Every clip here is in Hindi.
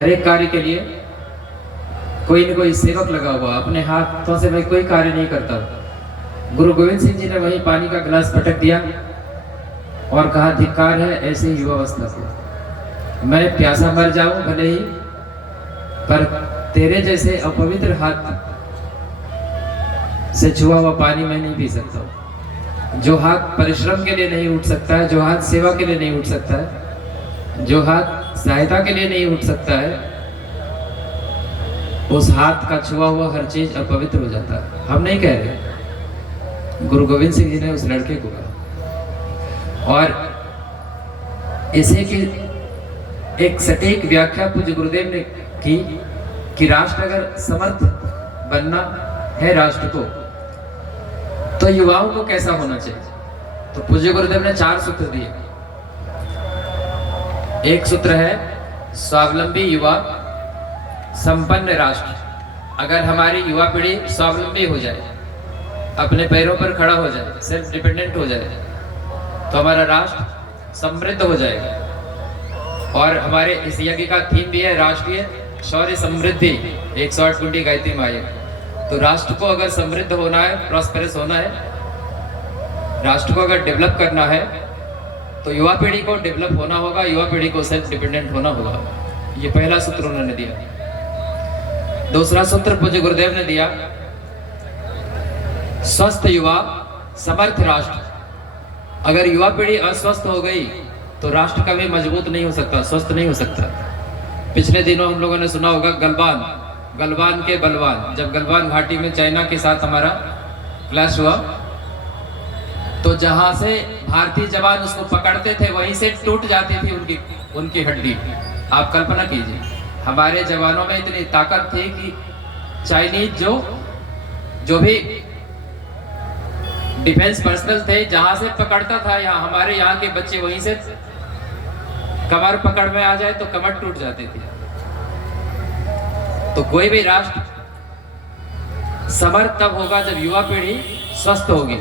हर एक कार्य के लिए कोई न कोई सेवक लगा हुआ, अपने हाथों से भाई कोई कार्य नहीं करता। गुरु गोविंद सिंह जी ने वही पानी का गिलास पटक दिया और कहा, धिक्कार है ऐसे युवावस्था को। मैं प्यासा मर जाऊं भले ही, पर तेरे जैसे अपवित्र हाथ से छुआ हुआ पानी मैं नहीं पी सकता। जो हाथ परिश्रम के लिए नहीं उठ सकता है, जो हाथ सेवा के लिए नहीं उठ सकता है, जो हाथ सहायता के लिए नहीं उठ सकता है, उस हाथ का छुआ हुआ हर चीज अपवित्र हो जाता है। हम नहीं कह रहे, गुरु गोविंद सिंह जी ने उस लड़के को कहा। और इसी की एक सटीक व्याख्या पूज्य गुरुदेव ने की कि राष्ट्र अगर समर्थ बनना है राष्ट्र को, तो युवाओं को कैसा होना चाहिए। तो पूज्य गुरुदेव ने 4 सूत्र दिए। एक सूत्र है स्वावलंबी युवा संपन्न राष्ट्र। अगर हमारी युवा पीढ़ी स्वावलंबी हो जाए, अपने पैरों पर खड़ा हो जाए, सेल्फ डिपेंडेंट हो जाए, तो हमारा राष्ट्र समृद्ध हो जाएगा। और हमारे इस यज्ञ का थीम भी है राष्ट्रीय शौर्य समृद्धि 108 कुंडी गायत्री मायक। तो राष्ट्र को अगर समृद्ध होना है, प्रॉस्पेरस होना है, राष्ट्र को अगर डेवलप करना है, तो युवा पीढ़ी को डेवलप होना होगा, युवा पीढ़ी को सेल्फ डिपेंडेंट होना होगा। ये पहला सूत्र उन्होंने दिया। दूसरा सूत्र पूज्य गुरुदेव ने दिया, स्वस्थ युवा समर्थ राष्ट्र। अगर युवा पीढ़ी अस्वस्थ हो गई तो राष्ट्र कभी मजबूत नहीं हो सकता, स्वस्थ नहीं हो सकता। पिछले दिनों हम लोगों ने सुना होगा गलवान के बलवान। जब गलवान घाटी में चाइना के साथ हमारा क्लैश हुआ, तो जहां से भारतीय जवान उसको पकड़ते थे वहीं से टूट जाती थी उनकी हड्डी। आप कल्पना कीजिए, हमारे जवानों में इतनी ताकत थी कि चाइनीज जो भी डिफेंस पर्सनल थे, जहां से पकड़ता था, हमारे यहाँ के बच्चे वहीं से कमर पकड़ में आ जाए तो कमर टूट जाती थी। तो कोई भी राष्ट्र समर्थ तब होगा जब युवा पीढ़ी स्वस्थ होगी।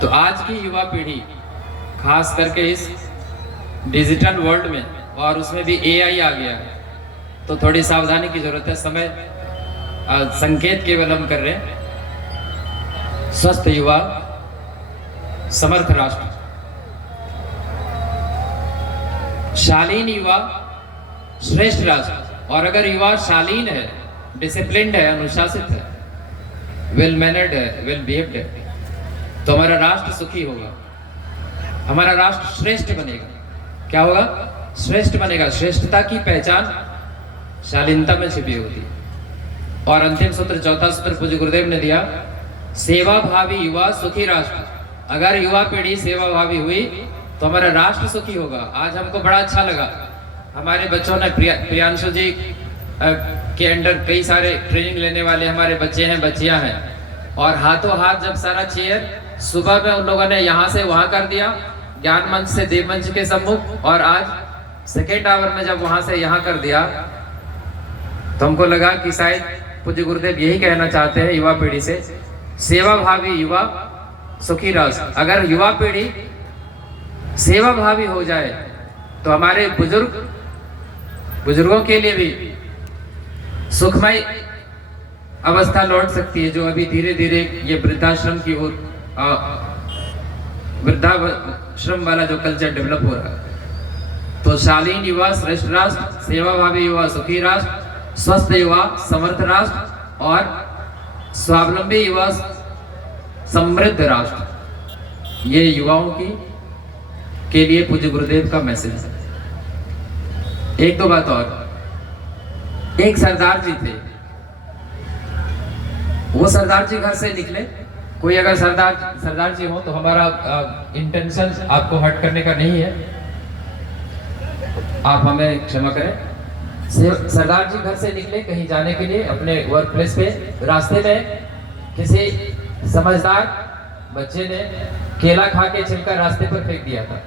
तो आज की युवा पीढ़ी खास करके इस डिजिटल वर्ल्ड में, और उसमें भी एआई आ गया है, तो थोड़ी सावधानी की जरूरत है। समय संकेत केवल हम कर रहे हैं। स्वस्थ युवा समर्थ राष्ट्र, शालीन युवा श्रेष्ठ राष्ट्र। और अगर युवा शालीन है, डिसिप्लिन्ड है, अनुशासित है, वेल मैनर्ड है, वेल बिहेव्ड है, तो हमारा राष्ट्र सुखी होगा, हमारा राष्ट्र श्रेष्ठ बनेगा। क्या होगा? श्रेष्ठ बनेगा। श्रेष्ठता की पहचान शालीनता में छिपी होती है। और अंतिम सूत्र, चौथा सूत्र पूज्य गुरुदेव ने दिया, सेवा भावी युवा सुखी राष्ट्र। अगर युवा पीढ़ी सेवा भावी हुई तो हमारा राष्ट्र सुखी होगा। आज हमको बड़ा अच्छा लगा, हमारे बच्चों ने प्रियांशु जी के अंडर कई सारे ट्रेनिंग लेने वाले हमारे बच्चे हैं, बच्चियां हैं, और हाथों हाथ जब सारा चेयर सुबह में उन लोगों ने यहाँ से वहाँ कर दिया, ज्ञान मंच से देव मंच के सम्मुख, और आज सेकेंड आवर में जब वहाँ से यहाँ कर दिया, तो हमको लगा कि शायद पूज्य गुरुदेव यही कहना चाहते हैं युवा पीढ़ी से, सेवा भावी युवा सुखी राष्ट्र। अगर युवा पीढ़ी सेवा भावी हो जाए तो हमारे बुजुर्गों के लिए भी सुखमय अवस्था लौट सकती है, जो अभी धीरे धीरे ये वृद्धाश्रम की ओर, वृद्धाश्रम वाला जो कल्चर डेवलप हो रहा है। तो शालीन युवा श्रेष्ठ राष्ट्र, सेवा भावी युवा सुखी राष्ट्र, स्वस्थ युवा समर्थ राष्ट्र, और स्वावलंबी युवा समृद्ध राष्ट्र। ये युवाओं के लिए पूज्य गुरुदेव का मैसेज है। एक दो बात और, एक सरदार जी थे, वो सरदार जी घर से निकले। कोई अगर सरदार जी हो तो हमारा इंटेंशन आपको हर्ट करने का नहीं है, आप हमें क्षमा करें। सरदार जी घर से निकले कहीं जाने के लिए अपने वर्क प्लेस पे। रास्ते में किसी समझदार बच्चे ने केला खा के छिलका रास्ते पर फेंक दिया था।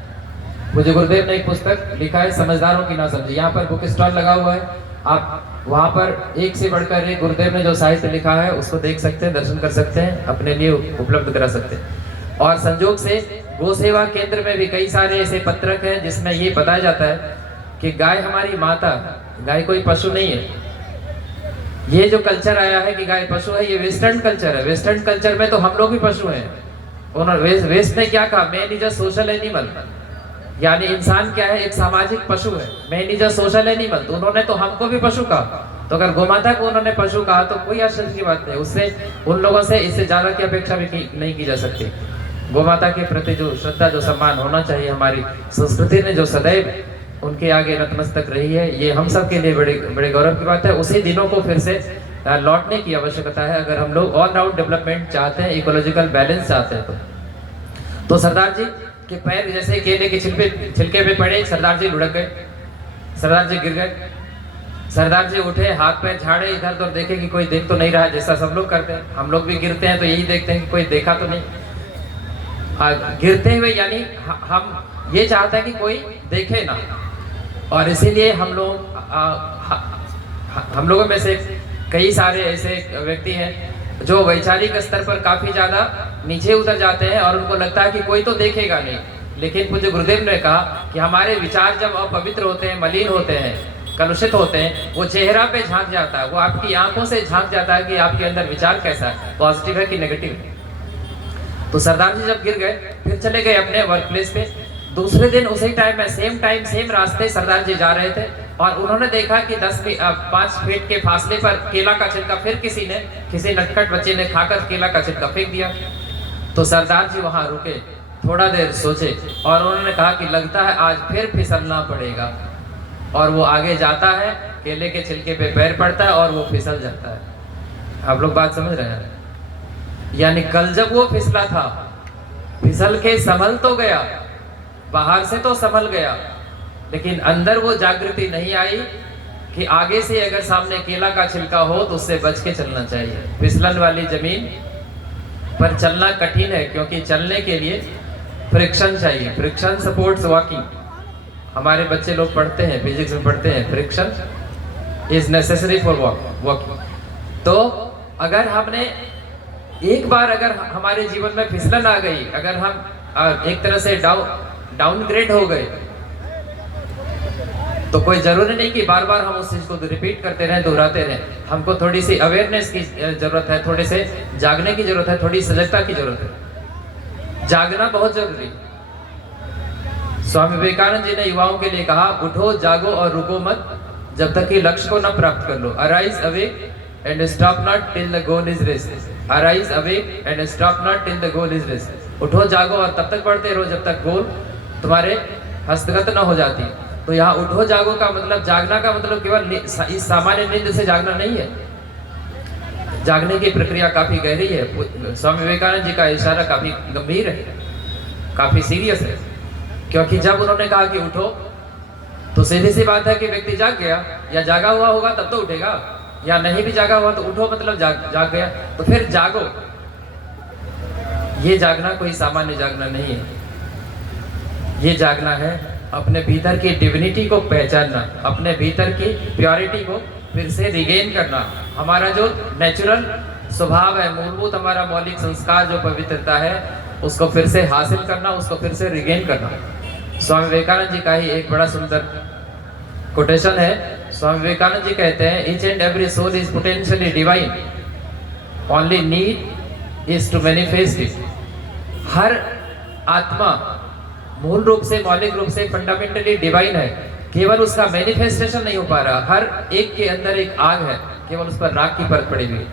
मुझे गुरुदेव ने एक पुस्तक लिखा है, समझदारों की ना समझे। यहाँ पर बुक स्टॉल लगा हुआ है, आप वहाँ पर एक से बढ़कर एक गुरुदेव ने जो साहित्य लिखा है उसको देख सकते हैं, दर्शन कर सकते हैं, अपने लिए उपलब्ध करा सकते हैं। और संजोग से गो सेवा केंद्र में भी कई सारे ऐसे पत्रक हैं जिसमें ये बताया जाता है कि गाय हमारी माता गाय कोई पशु नहीं है। ये जो कल्चर आया है कि गाय पशु है, ये वेस्टर्न कल्चर है। वेस्टर्न कल्चर में तो हम लोग भी पशु हैं। उन्होंने वेस्ट ने क्या कहा, man is a social animal, यानी इंसान क्या है, एक सामाजिक पशु है। Man is a social animal, तो उन्होंने तो हमको भी पशु कहा। तो अगर गोमाता को उन्होंने पशु कहा तो कोई आश्चर्य की बात नहीं। उससे उन लोगों से इससे ज्यादा की अपेक्षा भी नहीं की जा सकती। गोमाता के प्रति जो श्रद्धा, जो सम्मान होना चाहिए, हमारी संस्कृति ने जो सदैव उनके आगे नतमस्तक रही है, ये हम सब के लिए बड़े बड़े गौरव की बात है। उसी दिनों को फिर से लौटने की आवश्यकता है अगर हम लोग ऑल राउंड डेवलपमेंट चाहते हैं, इकोलॉजिकल बैलेंस चाहते हैं। तो सरदार जी के पैर जैसे केले के छिलके पे पड़े, सरदार जी लुढ़क गए, सरदार जी गिर गए। सरदार जी उठे, हाथ पैर झाड़े, इधर उधर देखे कि कोई देख तो नहीं रहा, जैसा सब लोग करते हैं। हम लोग भी गिरते हैं तो यही देखते हैं कि कोई देखा तो नहीं। गिरते हुए यानी हम ये चाहते हैं कि कोई देखे ना, और इसीलिए हम लोगों में से कई सारे ऐसे व्यक्ति हैं जो वैचारिक स्तर पर काफी ज्यादा नीचे उतर जाते हैं और उनको लगता है कि कोई तो देखेगा नहीं। लेकिन पूज्य गुरुदेव ने कहा कि हमारे विचार जब अपवित्र होते हैं, मलिन होते हैं, कलुषित होते हैं, वो चेहरा पे झांक जाता है, वो आपकी आंखों से झांक जाता है कि आपके अंदर विचार कैसा है, पॉजिटिव है कि नेगेटिव है। तो सरदार जी जब गिर गए, फिर चले गए अपने वर्क प्लेस पे। दूसरे दिन उसी टाइम में सेम रास्ते सरदार जी जा रहे थे और उन्होंने देखा कि 5 फीट के फासले पर केला का छिलका फिर किसी नटखट बच्चे ने खाकर केला का छिलका फेंक दिया। तो सरदार जी वहां रुके, थोड़ा देर सोचे और उन्होंने कहा कि लगता है आज फिर फिसलना पड़ेगा। और वो आगे जाता है, केले के छिलके पे पैर पड़ता है और वो फिसल जाता है। आप लोग बात समझ रहे हैं? यानी कल जब वो फिसला था, फिसल के संभल तो गया, बाहर से तो संभल गया, लेकिन अंदर वो जागृति नहीं आई कि आगे से अगर सामने केला का छिलका हो तो उससे बच के चलना चाहिए। फिसलन वाली जमीन पर चलना कठिन है, क्योंकि चलने के लिए फ्रिक्शन चाहिए। Friction supports walking. हमारे बच्चे लोग पढ़ते हैं, फिजिक्स में पढ़ते हैं, friction is necessary for walking. तो अगर हमने एक बार अगर हमारे जीवन में फिसलन आ गई, अगर हम एक तरह से डाउनग्रेड हो गए, तो कोई जरूरी नहीं कि बार बार हम उस चीज को रिपीट करते रहें, दोहराते रहें। हमको थोड़ी सी अवेयरनेस की जरूरत है, थोड़े से जागने की जरूरत है, थोड़ी सजगता की जरूरत है। जागना बहुत जरूरी। स्वामी विवेकानंद जी ने युवाओं के लिए कहा, उठो, जागो और रुको मत जब तक कि लक्ष्य को न प्राप्त कर लो। Arise awake and stop not till the goal is reached. Arise awake and stop not till the goal is reached. उठो, जागो और तब तक बढ़ते रहो जब तक गोल तुम्हारे हस्तगत न हो जाती। तो यहाँ उठो जागो का मतलब, जागना का मतलब केवल इस सामान्य नींद से जागना नहीं है। जागने की प्रक्रिया काफी गहरी है। स्वामी विवेकानंद जी का इशारा काफी गंभीर है, काफी सीरियस है। क्योंकि जब उन्होंने कहा कि उठो, तो सीधी सी बात है कि व्यक्ति जाग गया, या जागा हुआ होगा तब तो उठेगा, या नहीं भी जागा हुआ तो उठो मतलब जाग गया। तो फिर जागो। ये जागना कोई सामान्य जागना नहीं है। ये जागना है अपने भीतर की डिविनिटी को पहचानना, अपने भीतर की प्योरिटी को फिर से रिगेन करना। हमारा जो नेचुरल स्वभाव है, मूलभूत हमारा मौलिक संस्कार जो पवित्रता है, उसको फिर से हासिल करना, उसको फिर से रिगेन करना। स्वामी विवेकानंद जी का ही एक बड़ा सुंदर कोटेशन है। स्वामी विवेकानंद जी कहते हैं, each and every soul is potentially divine, only need is to manifest it. हर आत्मा मूल रूप से, मौलिक रूप से, फंडामेंटली डिवाइन है, केवल उसका मैनिफेस्टेशन नहीं हो पा रहा। हर एक के अंदर एक आग है, केवल उस पर राख की परत पड़ी हुई।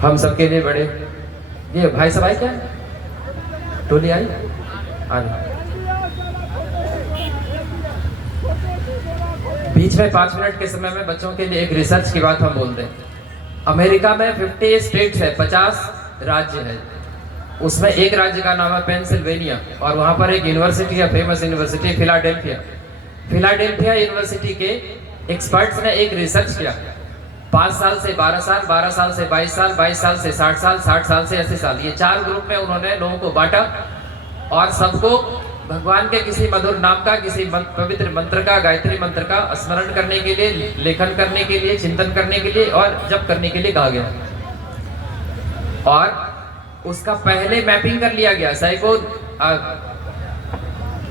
हम सबके लिए बड़े, ये भाई सब आए क्या? टोली आई? बीच में 5 मिनट के समय में बच्चों के लिए एक रिसर्च की बात हम बोलते हैं। अमेरिका में 50 स्टेट्स है, 50 राज्य है। उसमें एक राज्य का नाम है पेंसिल्वेनिया, और वहां पर एक यूनिवर्सिटी है, famous university Philadelphia. Philadelphia university के एक्सपर्ट्स ने एक रिसर्च किया। 5 साल से 12 साल, 12 साल से 22 साल, 22 साल से 60 साल, 60 साल से 80 साल, ये 4 ग्रुप में उन्होंने लोगों को बांटा और सबको भगवान के किसी मधुर नाम का, किसी पवित्र मंत्र का, गायत्री मंत्र का स्मरण करने के लिए, लेखन करने के लिए, चिंतन करने के लिए और जप करने के लिए कहा गया। और उसका पहले मैपिंग कर लिया गया।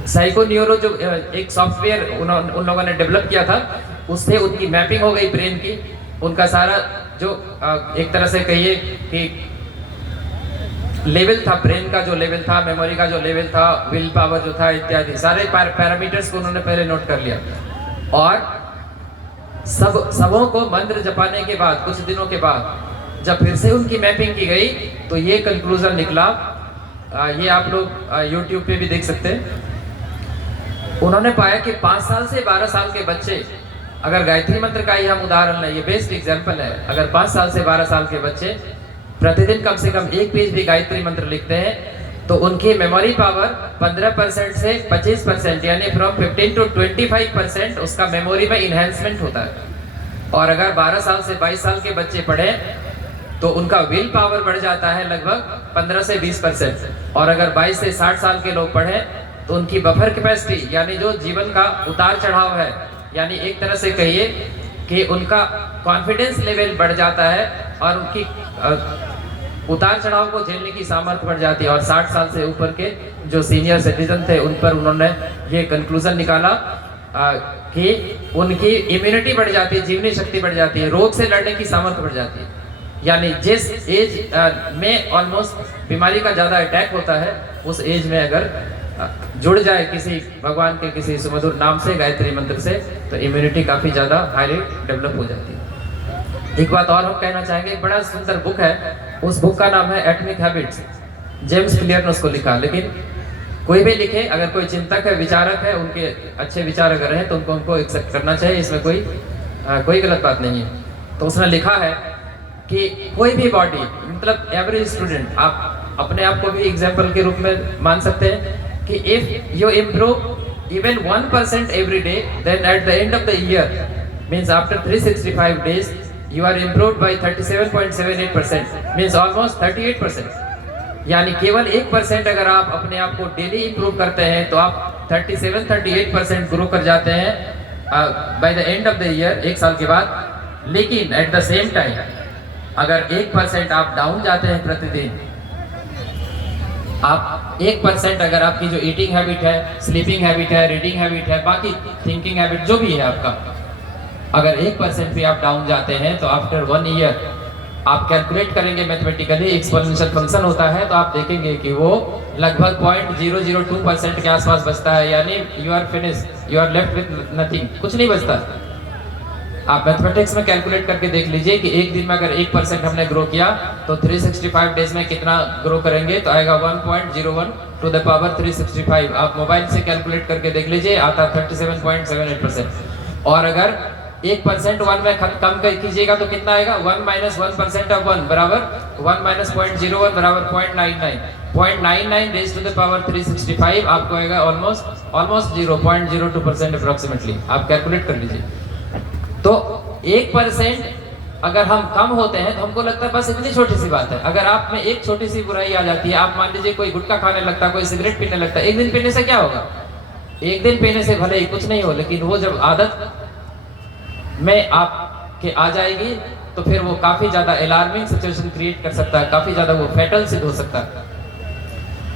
साइको न्यूरो जो एक सॉफ्टवेयर उन लोगों ने डेवलप किया था, उससे उनकी मैपिंग हो गई ब्रेन की, उनका सारा जो एक तरह से कहिए कि लेवल था, ब्रेन का जो लेवल था, मेमोरी का जो लेवल था, विल पावर जो था, इत्यादि सारे पैरामीटर्स को उन्होंने पहले नोट कर लिया। और सबों को मंत्र जपाने के बाद कुछ दिनों के बाद जब फिर से उनकी मैपिंग की गई तो ये कंक्लूजन निकला, ये आप लोग YouTube पे भी देख सकते हैं। उन्होंने पाया कि 5 साल से 12 साल के बच्चे, अगर गायत्री मंत्र का ही हम उदाहरण लें, ये बेस्ट एग्जाम्पल है, अगर 5 साल से 12 साल के बच्चे प्रतिदिन कम से कम 1 पेज भी गायत्री मंत्र लिखते हैं तो उनकी मेमोरी पावर 15% से 25%, यानी फ्रॉम 15 to 25% उसका मेमोरी में इन्हेंसमेंट होता है। और अगर 12 साल से 22 साल के बच्चे पढ़े तो उनका विल पावर बढ़ जाता है लगभग 15 से 20%। और अगर 22 से 60 साल के लोग पढ़े तो उनकी बफर कैपेसिटी, यानी जो जीवन का उतार चढ़ाव है, यानी एक तरह से कहिए कि उनका कॉन्फिडेंस लेवल बढ़ जाता है और उनकी उतार चढ़ाव को झेलने की सामर्थ्य बढ़ जाती है। और 60 साल से ऊपर के जो सीनियर सिटीजन थे उन पर उन्होंने ये कंक्लूजन निकाला कि उनकी इम्यूनिटी बढ़ जाती है, जीवनी शक्ति बढ़ जाती है, रोग से लड़ने की सामर्थ्य बढ़ जाती है। यानी जिस एज में ऑलमोस्ट बीमारी का ज़्यादा अटैक होता है उस एज में अगर जुड़ जाए किसी भगवान के किसी सुमधुर नाम से, गायत्री मंत्र से, तो इम्यूनिटी काफ़ी ज़्यादा हाईली डेवलप हो जाती है। एक बात और हम कहना चाहेंगे, एक बड़ा सुंदर बुक है, उस बुक का नाम है एटॉमिक हैबिट्स। जेम्स क्लियर ने उसको लिखा, लेकिन कोई भी लिखे, अगर कोई चिंतक है, विचारक है, उनके अच्छे विचार अगर हैं तो उनको एक्सेप्ट करना चाहिए, इसमें कोई गलत बात नहीं है। तो उसने लिखा है कि कोई भी बॉडी, मतलब एवरेज स्टूडेंट, आप अपने आप को भी एग्जाम्पल के रूप में मान सकते हैं कि if you improve even 1% every day, then at the end of the year, means after 365 days you are improved by 37.78%, means almost 38%। यानी केवल 1% अगर आप अपने आप को डेली इंप्रूव करते हैं तो आप 38% ग्रो कर जाते हैं by the end of the year, 1 साल के बाद। लेकिन एट द सेम टाइम अगर 1% आप डाउन जाते हैं प्रतिदिन, आप 1% अगर आपकी जो ईटिंग हैबिट है, स्लीपिंग हैबिट है, रीडिंग हैबिट है, बाकी थिंकिंग हैबिट जो भी है आपका, अगर 1% भी आप डाउन जाते हैं तो आफ्टर 1 ईयर आप कैलकुलेट करेंगे मैथमेटिकली, एक्सपोनेंशियल फंक्शन होता है, तो आप देखेंगे कि वो लगभग 0.002% के आसपास बचता है। यानी you are finish, you are left with nothing, कुछ नहीं बचता। आप मैथमेटिक्स में कैलकुलेट करके देख लीजिए कि एक दिन में अगर 1% हमने ग्रो किया तो 365 डेज में कितना ग्रो करेंगे, तो आएगा 1.01 टू द पावर 365। आप मोबाइल से कैलकुलेट करके देख लीजिए, आता 37.78%। और अगर 1% 1 में कम कीजिएगा तो कितना आएगा, 1 - 1% ऑफ 1 बराबर 1 - 0.01 बराबर 0.99 रेज़ टू द पावर 365, आपको आएगा ऑलमोस्ट 0.02% अप्रोक्सीमेटली। आप कैलकुलेट कर लीजिए। तो 1% अगर हम कम होते हैं तो हमको लगता है बस इतनी छोटी सी बात है। अगर आप में एक छोटी सी बुराई आ जाती है, आप मान लीजिए कोई गुटखा खाने लगता है, कोई सिगरेट पीने लगता है, एक दिन पीने से क्या होगा? एक दिन पीने से भले ही कुछ नहीं हो, लेकिन वो जब आदत में आपके आ जाएगी तो फिर वो काफ़ी ज़्यादा अलार्मिंग सिचुएशन क्रिएट कर सकता है, काफ़ी ज़्यादा वो फैटल सिद्ध हो सकता है।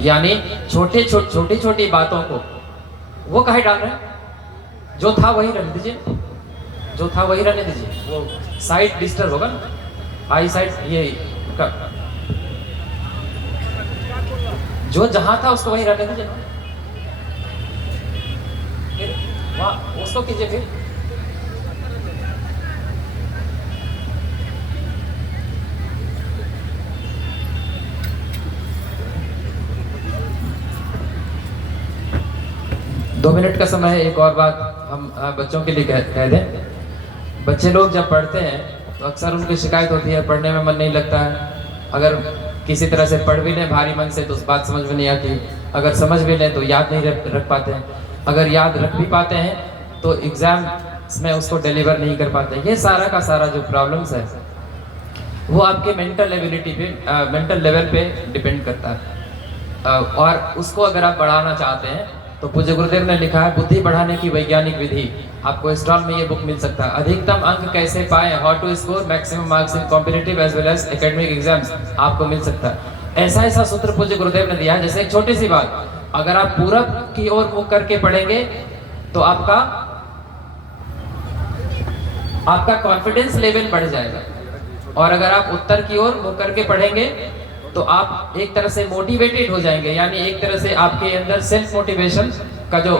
यानी छोटी छोटी बातों को वो काहे डाल रहे हैं? जो था वही रहने दीजिए, जो था वही रहने दीजिए। वो साइट डिस्टर्ब होगा ना, आई साइट, ये जो जहां था उसको वही रहने दीजिए ना, वहां उसको कीजिए। फिर दो मिनट का समय है। एक और बात हम बच्चों के लिए कह दें, बच्चे लोग जब पढ़ते हैं तो अक्सर उनकी शिकायत होती है पढ़ने में मन नहीं लगता है। अगर किसी तरह से पढ़ भी लें भारी मन से तो उस बात समझ में नहीं आती, अगर समझ भी लें तो याद नहीं रख पाते हैं, अगर याद रख भी पाते हैं तो एग्ज़ाम में उसको डिलीवर नहीं कर पाते। ये सारा का सारा जो प्रॉब्लम्स है वो आपके मेंटल एबिलिटी पे, मेंटल लेवल पे डिपेंड करता है। और उसको अगर आप बढ़ाना चाहते हैं तो पूज्य गुरुदेव ने लिखा है बुद्धि बढ़ाने की वैज्ञानिक विधि। आपको स्टॉल में ये बुक मिल सकता है। अधिकतम अंक कैसे पाएं, how to score maximum marks in competitive as well as academic exams, आपको मिल सकता है। ऐसा सूत्र पूज्य गुरुदेव ने दिया है। जैसे एक छोटी सी बात, अगर आप पूरब की ओर मुख करके पढ़ेंगे तो आपका आपका कॉन्फिडेंस लेवल बढ़ जाएगा। और अगर आप उत्तर की ओर मुख करके पढ़ेंगे तो आप एक तरह से मोटिवेटेड हो जाएंगे, यानी एक तरह से आपके अंदर सेल्फ मोटिवेशन का जो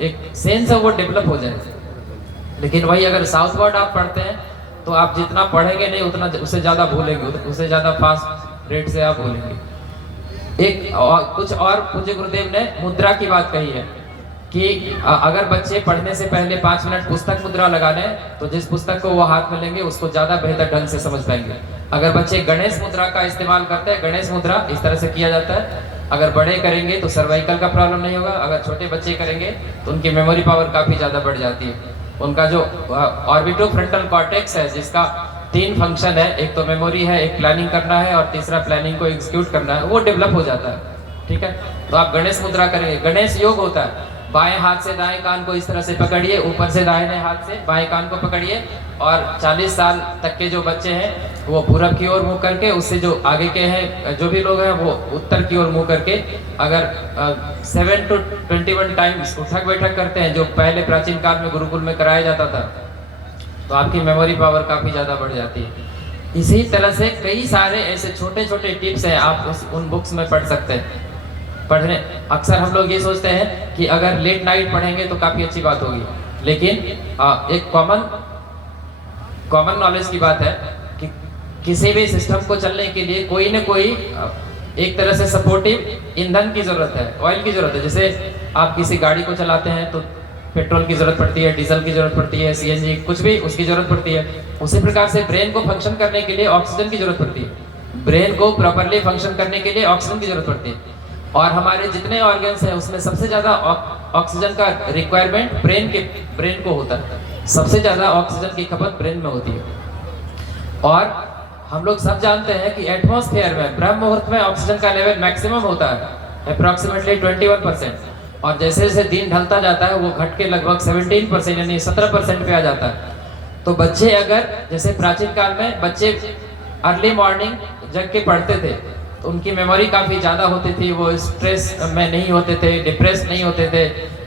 एक सेंस है वो डेवलप हो जाएगा। लेकिन वही अगर साउथवर्ड आप पढ़ते हैं तो आप जितना पढ़ेंगे नहीं उतना उससे ज़्यादा भूलेंगे, उससे ज़्यादा फास्ट रेट से आप भूलेंगे। कुछ और पूज्य गुरुदेव ने मुद्रा की बात कही है कि अगर बच्चे पढ़ने से पहले 5 मिनट पुस्तक मुद्रा लगा लें तो जिस पुस्तक को वो हाथ में लेंगे उसको ज़्यादा बेहतर ढंग से समझ पाएंगे। अगर बच्चे गणेश मुद्रा का इस्तेमाल करते हैं, गणेश मुद्रा इस तरह से किया जाता है, अगर बड़े करेंगे तो सर्वाइकल का प्रॉब्लम नहीं होगा, अगर छोटे बच्चे करेंगे तो उनकी मेमोरी पावर काफ़ी ज़्यादा बढ़ जाती है। उनका जो ऑर्बिटोफ्रंटल कॉर्टेक्स है जिसका 3 फंक्शन है, एक तो मेमोरी है, एक प्लानिंग करना है और तीसरा प्लानिंग को एग्जीक्यूट करना है, वो डेवलप हो जाता है। ठीक है, तो आप गणेश मुद्रा करेंगे। गणेश योग होता है, बाएं हाथ से दाएं कान को इस तरह से पकड़िए, ऊपर से दाहिने हाथ से बाएं कान को पकड़िए और 40 साल तक के जो बच्चे हैं वो पूरब की ओर मुंह करके, उससे जो आगे के हैं जो भी लोग हैं वो उत्तर की ओर मुंह करके अगर 7 to 21 टाइम्स उठक बैठक करते हैं जो पहले प्राचीन काल में गुरुकुल में कराया जाता था, तो आपकी मेमोरी पावर काफ़ी ज़्यादा बढ़ जाती है। इसी तरह से कई सारे ऐसे छोटे छोटे टिप्स हैं, आप उन बुक्स में पढ़ सकते हैं। पढ़ने अक्सर हम लोग ये सोचते हैं कि अगर लेट नाइट पढ़ेंगे तो काफ़ी अच्छी बात होगी, लेकिन एक कॉमन नॉलेज की बात है कि किसी भी सिस्टम को चलने के लिए कोई ना कोई एक तरह से सपोर्टिव ईंधन की ज़रूरत है, ऑयल की ज़रूरत है। जैसे आप किसी गाड़ी को चलाते हैं तो पेट्रोल की ज़रूरत पड़ती है, डीजल की ज़रूरत पड़ती है, सीएनजी कुछ भी उसकी ज़रूरत पड़ती है। उसी प्रकार से ब्रेन को फंक्शन करने के लिए ऑक्सीजन की ज़रूरत पड़ती है, ब्रेन को प्रॉपरली फंक्शन करने के लिए ऑक्सीजन की ज़रूरत पड़ती है। और हमारे जितने ऑर्गन्स हैं उसमें सबसे ज़्यादा ऑक्सीजन का रिक्वायरमेंट ब्रेन को होता है, सबसे ज़्यादा ऑक्सीजन की खपत ब्रेन में होती है। और हम लोग सब जानते हैं कि एटमॉस्फेयर में ब्रह्म मुहूर्त में ऑक्सीजन का लेवल मैक्सिमम होता है, अप्रॉक्सीमेटली 21%, और जैसे जैसे दिन ढलता जाता है वो घट के लगभग 17% यानी 17% पे आ जाता है। तो बच्चे अगर जैसे प्राचीन काल में बच्चे अर्ली मॉर्निंग जग के पढ़ते थे तो उनकी मेमोरी काफ़ी ज़्यादा होती थी, वो स्ट्रेस में नहीं होते थे, डिप्रेस नहीं होते थे,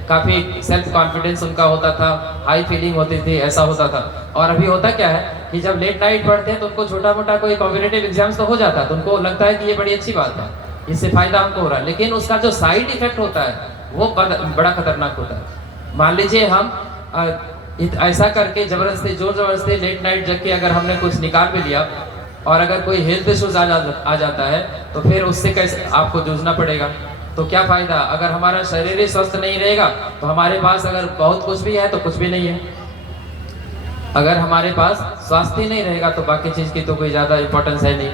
काफ़ी सेल्फ कॉन्फिडेंस उनका होता था, हाई फीलिंग होती थी, ऐसा होता था। और अभी होता क्या है कि जब लेट नाइट पढ़ते हैं तो उनको छोटा मोटा कोई कॉम्पिटेटिव एग्जाम्स तो हो जाता है, तो उनको लगता है कि ये बड़ी अच्छी बात है, इससे फ़ायदा हमको हो रहा है, लेकिन उसका जो साइड इफेक्ट होता है वो बड़ा खतरनाक होता है। मान लीजिए हम ऐसा करके ज़बरदस्ती जोर ज़बरदस्ती लेट नाइट जग के अगर हमने कुछ निकाल भी लिया और अगर कोई हेल्थ इश्यूज आ जाता है तो फिर उससे कैसे आपको जूझना पड़ेगा। तो क्या फ़ायदा, अगर हमारा शरीर ही स्वस्थ नहीं रहेगा तो हमारे पास अगर बहुत कुछ भी है तो कुछ भी नहीं है। अगर हमारे पास स्वास्थ्य नहीं रहेगा तो बाकी चीज़ की तो कोई ज़्यादा इंपॉर्टेंस है नहीं।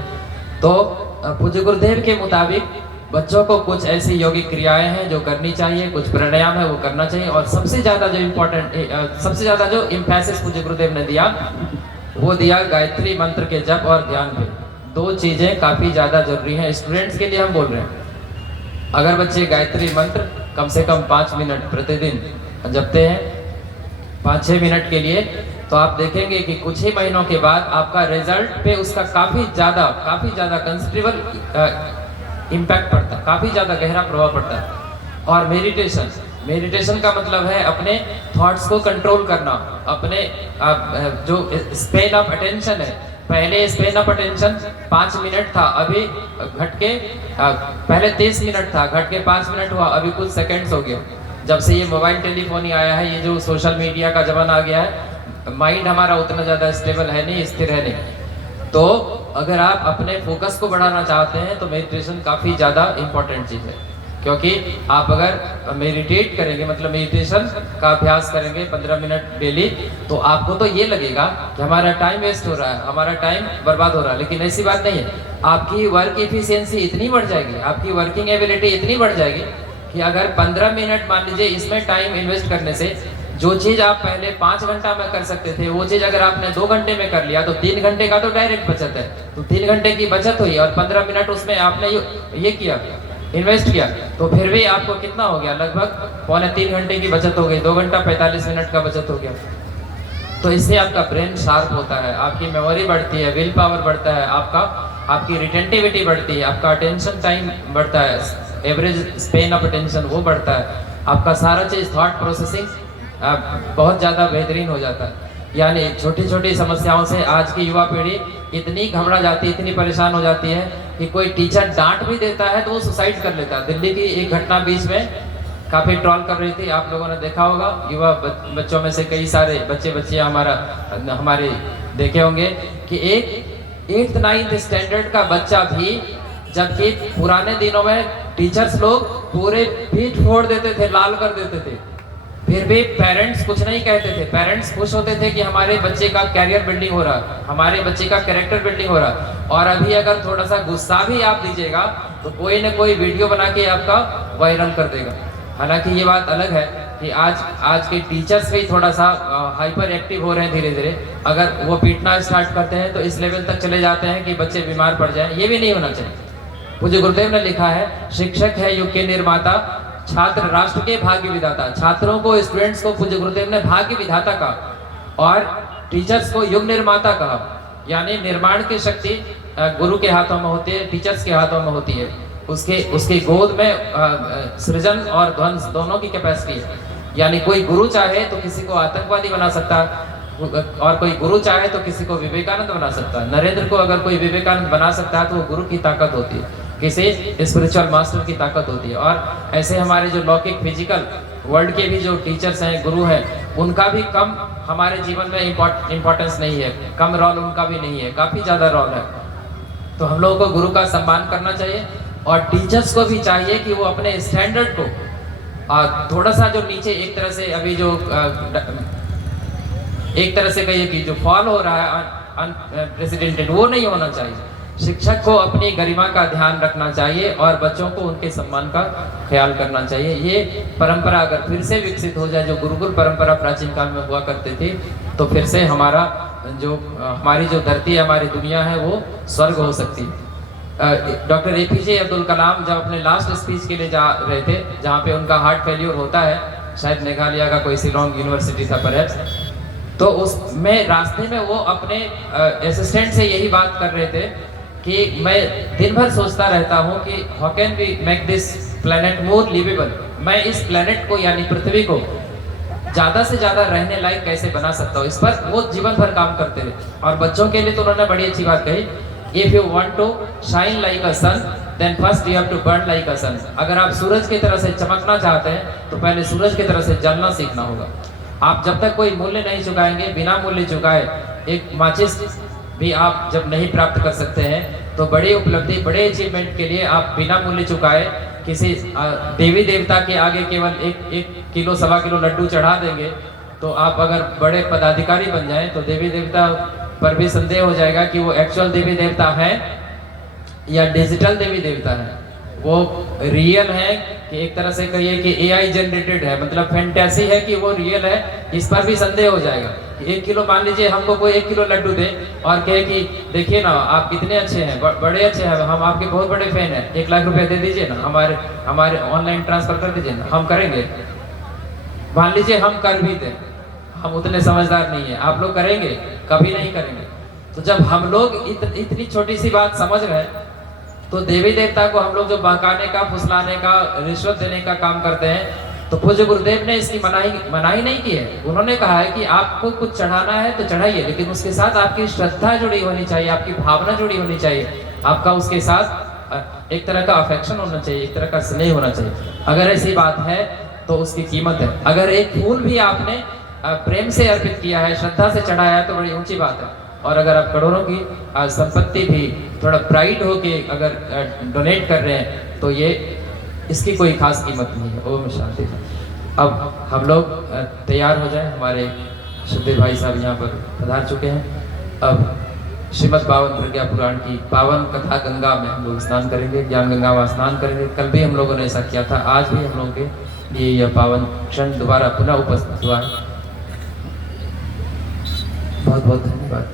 तो पूज्य गुरुदेव के मुताबिक बच्चों को कुछ ऐसी योगिक क्रियाएं हैं जो करनी चाहिए, कुछ प्राणायाम है वो करना चाहिए, और सबसे ज़्यादा जो इम्फेसिस पूज्य गुरुदेव ने दिया वो दिया गायत्री मंत्र के जप और ध्यान पे। 2 चीज़ें काफ़ी ज़्यादा जरूरी हैं स्टूडेंट्स के लिए, हम बोल रहे हैं। अगर बच्चे गायत्री मंत्र कम से कम 5 मिनट प्रतिदिन जपते हैं 5-6 मिनट के लिए, तो आप देखेंगे कि कुछ ही महीनों के बाद आपका रिजल्ट पे उसका काफ़ी ज़्यादा कंसिडरेबल इम्पैक्ट पड़ता है, काफ़ी ज़्यादा गहरा प्रभाव पड़ता है। और मेडिटेशन का मतलब है अपने थॉट्स को कंट्रोल करना, अपने जो स्पेन ऑफ अटेंशन है, पहले स्पेन ऑफ अटेंशन 5 मिनट था, अभी घट के पहले 30 मिनट था, घट के 5 मिनट हुआ, अभी कुछ सेकंड्स हो गया। जब से ये मोबाइल टेलीफोन ही आया है, ये जो सोशल मीडिया का ज़माना आ गया है, माइंड हमारा उतना ज़्यादा स्टेबल है नहीं, स्थिर है नहीं। तो अगर आप अपने फोकस को बढ़ाना चाहते हैं तो मेडिटेशन काफ़ी ज़्यादा इम्पॉर्टेंट चीज़ है, क्योंकि आप अगर मेडिटेट करेंगे मतलब मेडिटेशन का अभ्यास करेंगे 15 मिनट डेली, तो आपको तो ये लगेगा कि हमारा टाइम वेस्ट हो रहा है, हमारा टाइम बर्बाद हो रहा है, लेकिन ऐसी बात नहीं है। आपकी वर्क एफिशिएंसी इतनी बढ़ जाएगी, आपकी वर्किंग एबिलिटी इतनी बढ़ जाएगी कि अगर 15 मिनट मान लीजिए इसमें टाइम इन्वेस्ट करने से जो चीज़ आप पहले 5 घंटा में कर सकते थे वो चीज़ अगर आपने 2 घंटे में कर लिया तो 3 घंटे का तो डायरेक्ट बचत है। तो 3 घंटे की बचत हुई और 15 मिनट उसमें आपने ये किया, इन्वेस्ट किया, तो फिर भी आपको कितना हो गया, लगभग 2.25 घंटे की बचत हो गई, 2 घंटा 45 मिनट का बचत हो गया। तो इससे आपका ब्रेन शार्प होता है, आपकी मेमोरी बढ़ती है, विल पावर बढ़ता है, आपकी रिटेंटिविटी बढ़ती है, आपका अटेंशन टाइम बढ़ता है, एवरेज स्पेन ऑफ अटेंशन वो बढ़ता है, आपका सारा चीज़ थॉट प्रोसेसिंग बहुत ज़्यादा बेहतरीन हो जाता है। यानी छोटी छोटी समस्याओं से आज की युवा पीढ़ी इतनी घबरा जाती है, इतनी परेशान हो जाती है कि कोई टीचर डांट भी देता है तो वो सुसाइड कर लेता है। दिल्ली की एक घटना बीच में काफी ट्रॉल कर रही थी, आप लोगों ने देखा होगा। युवा बच्चों में से कई सारे बच्चे हमारे देखे होंगे कि एक 8th 9th स्टैंडर्ड का बच्चा भी, जबकि पुराने दिनों में टीचर्स लोग पूरे पीठ फोड़ देते थे, लाल कर देते थे, फिर भी पेरेंट्स कुछ नहीं कहते थे। पेरेंट्स खुश होते थे कि हमारे बच्चे का कैरियर बिल्डिंग हो रहा, हमारे बच्चे का कैरेक्टर बिल्डिंग हो रहा। और अभी अगर थोड़ा सा गुस्सा भी आप दीजिएगा तो कोई ना कोई वीडियो बना के आपका वायरल कर देगा। हालांकि ये बात अलग है कि आज के टीचर्स भी थोड़ा सा हाइपर एक्टिव हो रहे हैं धीरे धीरे। अगर वो पीटना स्टार्ट करते हैं तो इस लेवल तक चले जाते हैं कि बच्चे बीमार पड़ जाएं। ये भी नहीं होना चाहिए। पूज्य गुरुदेव ने लिखा है, शिक्षक है युग के निर्माता, छात्र राष्ट्र के भाग्य विधाता। छात्रों को, स्टूडेंट्स को पूज्य गुरुदेव ने भाग्य विधाता कहा और टीचर्स को युग निर्माता कहा। यानी निर्माण की शक्ति गुरु के हाथों में होती है, टीचर्स के हाथों में होती है। उसके गोद में सृजन और ध्वंस दोनों की कैपेसिटी है। यानी कोई गुरु चाहे तो किसी को आतंकवादी बना सकता है और कोई गुरु चाहे तो किसी को विवेकानंद बना सकता है। नरेंद्र को अगर कोई विवेकानंद बना सकता है तो वो गुरु की ताकत होती है, किसी स्पिरिचुअल मास्टर की ताकत होती है। और ऐसे हमारे जो लौकिक फिजिकल वर्ल्ड के भी जो टीचर्स हैं, गुरु हैं, उनका भी कम हमारे जीवन में इम्पोर्टेंस नहीं है, कम रोल उनका भी नहीं है, काफ़ी ज़्यादा रोल है। तो हम लोगों को गुरु का सम्मान करना चाहिए और टीचर्स को भी चाहिए कि वो अपने स्टैंडर्ड को थोड़ा सा जो नीचे एक तरह से अभी जो एक तरह से कहिए कि जो फॉल हो रहा है अनप्रेसिडेंटेड, वो नहीं होना चाहिए। शिक्षक को अपनी गरिमा का ध्यान रखना चाहिए और बच्चों को उनके सम्मान का ख्याल करना चाहिए। ये परंपरा अगर फिर से विकसित हो जाए, जो गुरुकुल परंपरा प्राचीन काल में हुआ करती थी, तो फिर से हमारी जो धरती है, हमारी दुनिया है, वो स्वर्ग हो सकती है। डॉक्टर एपीजे अब्दुल कलाम जब अपने लास्ट स्पीच के लिए जा रहे थे, जहाँ पे उनका हार्ट फेल्यूर होता है, शायद मेघालय का कोई शिलोंग यूनिवर्सिटी था परहैप्स, तो उसमें रास्ते में वो अपने असिस्टेंट से यही बात कर रहे थे कि मैं दिन भर सोचता रहता हूँ कि how can we make this planet more livable. मैं इस प्लेनेट को यानी पृथ्वी को ज़्यादा से ज़्यादा रहने लायक कैसे बना सकता हूँ। इस पर वो जीवन भर काम करते रहे। और बच्चों के लिए तो उन्होंने बड़ी अच्छी बात कही, if you want to shine like a sun then first you have to burn like a sun. अगर आप सूरज की तरह से चमकना चाहते हैं तो पहले सूरज की तरह से जलना सीखना होगा। आप जब तक कोई मूल्य नहीं चुकाएंगे, बिना मूल्य चुकाए एक माचिस भी आप जब नहीं प्राप्त कर सकते हैं, तो बड़ी उपलब्धि, बड़े अचीवमेंट के लिए आप बिना मूल्य चुकाए किसी देवी देवता के आगे केवल एक किलो सवा किलो लड्डू चढ़ा देंगे, तो आप अगर बड़े पदाधिकारी बन जाएं तो देवी देवता पर भी संदेह हो जाएगा कि वो एक्चुअल देवी देवता है या डिजिटल देवी देवता है। वो रियल है कि एक तरह से कहिए कि एआई जनरेटेड है, मतलब फैंटेसी है कि वो रियल है, इस पर भी संदेह हो जाएगा। 1 किलो, मान लीजिए हमको कोई 1 किलो लड्डू दे और कहे कि देखिए ना आप कितने अच्छे हैं, बड़े अच्छे हैं, हम आपके बहुत बड़े फैन हैं, 1 लाख रुपए दे दीजिए ना, हमारे ऑनलाइन ट्रांसफर कर दीजिए ना, हम करेंगे। मान लीजिए हम कर भी दें, हम उतने समझदार नहीं है, आप लोग करेंगे? कभी नहीं करेंगे। तो जब हम लोग इतनी छोटी सी बात समझ गए, तो देवी देवता को हम लोग जो बहकाने का, फुसलाने का, रिश्वत देने का काम करते हैं, तो पूज्य गुरुदेव ने इसकी मनाही नहीं की है। उन्होंने कहा है कि आपको कुछ चढ़ाना है तो चढ़ाइए, लेकिन उसके साथ आपकी श्रद्धा जुड़ी होनी चाहिए, आपकी भावना जुड़ी होनी चाहिए, आपका उसके साथ एक तरह का अफेक्शन होना चाहिए, एक तरह का स्नेह होना चाहिए। अगर ऐसी बात है तो उसकी कीमत है। अगर एक फूल भी आपने प्रेम से अर्पित किया है, श्रद्धा से चढ़ाया है, तो बड़ी ऊंची बात है। और अगर आप करोड़ों की संपत्ति भी थोड़ा प्राइड हो के अगर डोनेट कर रहे हैं, तो ये इसकी कोई खास कीमत नहीं है। ओम शांति। अब हम लोग तैयार हो जाएं, हमारे श्रद्धेय भाई साहब यहाँ पर पधार चुके हैं। अब श्रीमद् पावन प्रज्ञा पुराण की पावन कथा गंगा में हम लोग स्नान करेंगे, ज्ञान गंगा में स्नान करेंगे। कल भी हम लोगों ने ऐसा किया था, आज भी हम लोगों के लिए यह पावन क्षण दोबारा पुनः उपस्थित हुआ है। बहुत बहुत धन्यवाद।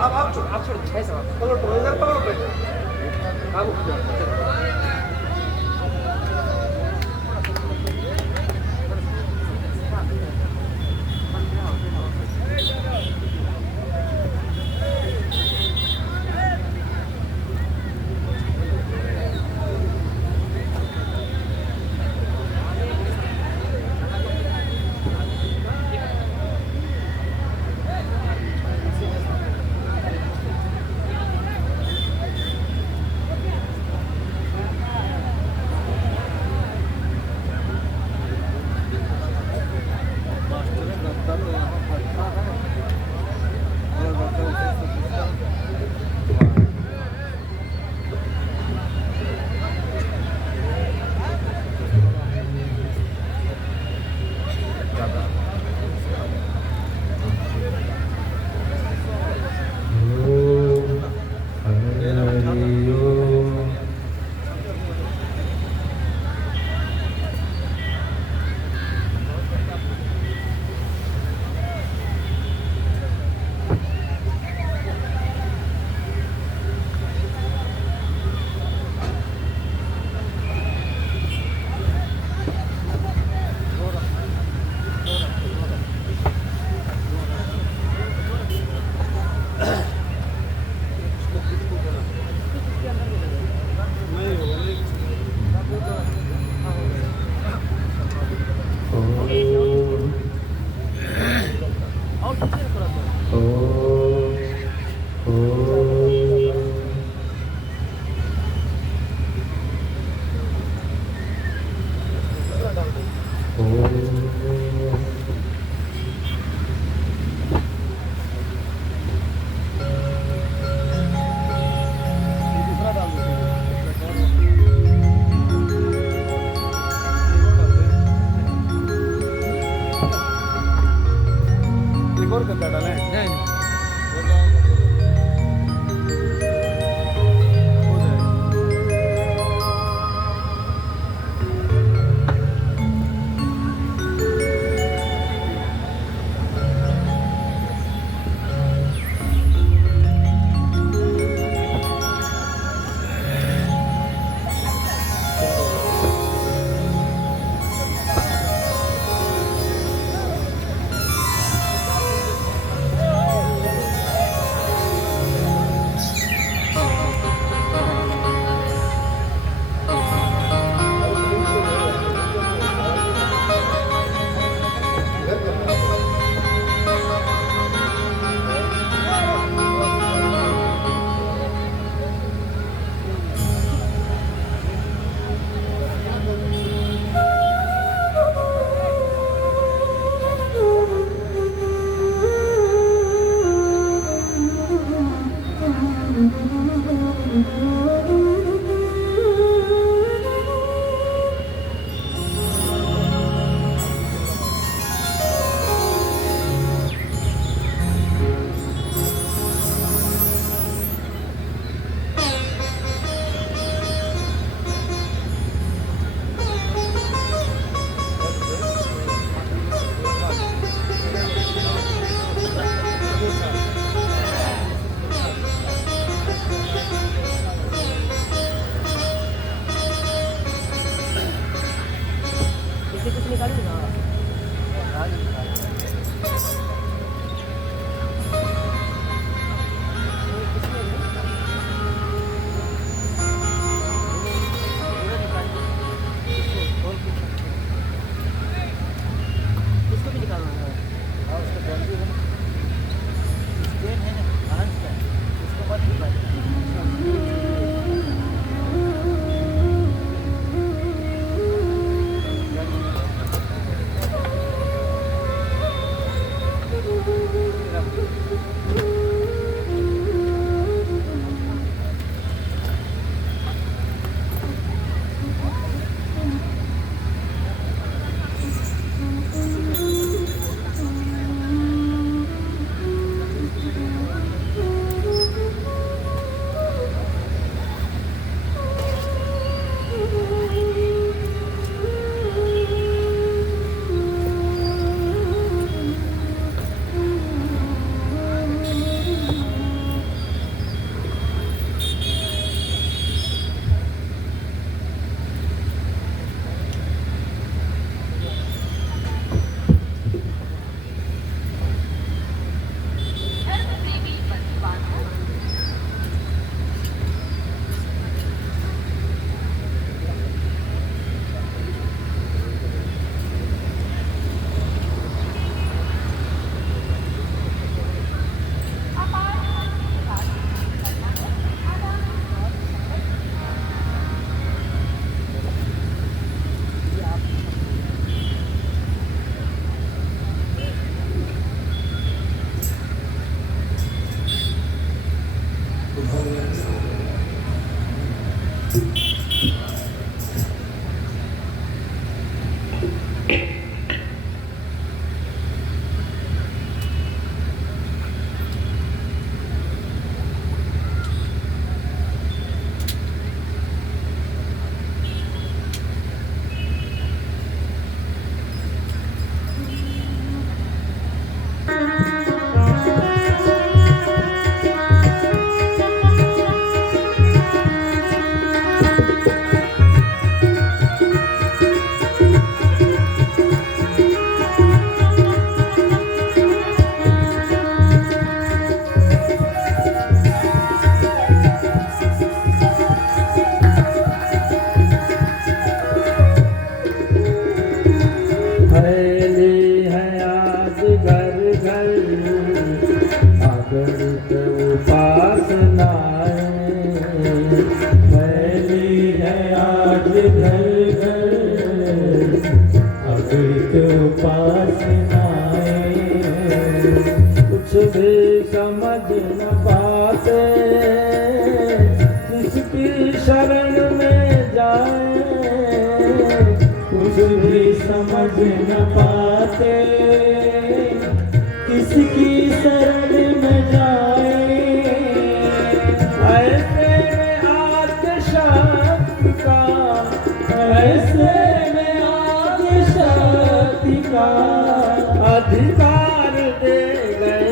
आप छोड़ ऐसा पकड़ो इधर पकड़ो पे आप और गद्दा डालें नहीं समझ न पाते, किसकी शरण में जाए, कुछ भी समझ न पाते, किसकी शरण में जाए। ऐसे में आदिशक्ति का, ऐसे में आदिशक्ति का अधिकार दे गए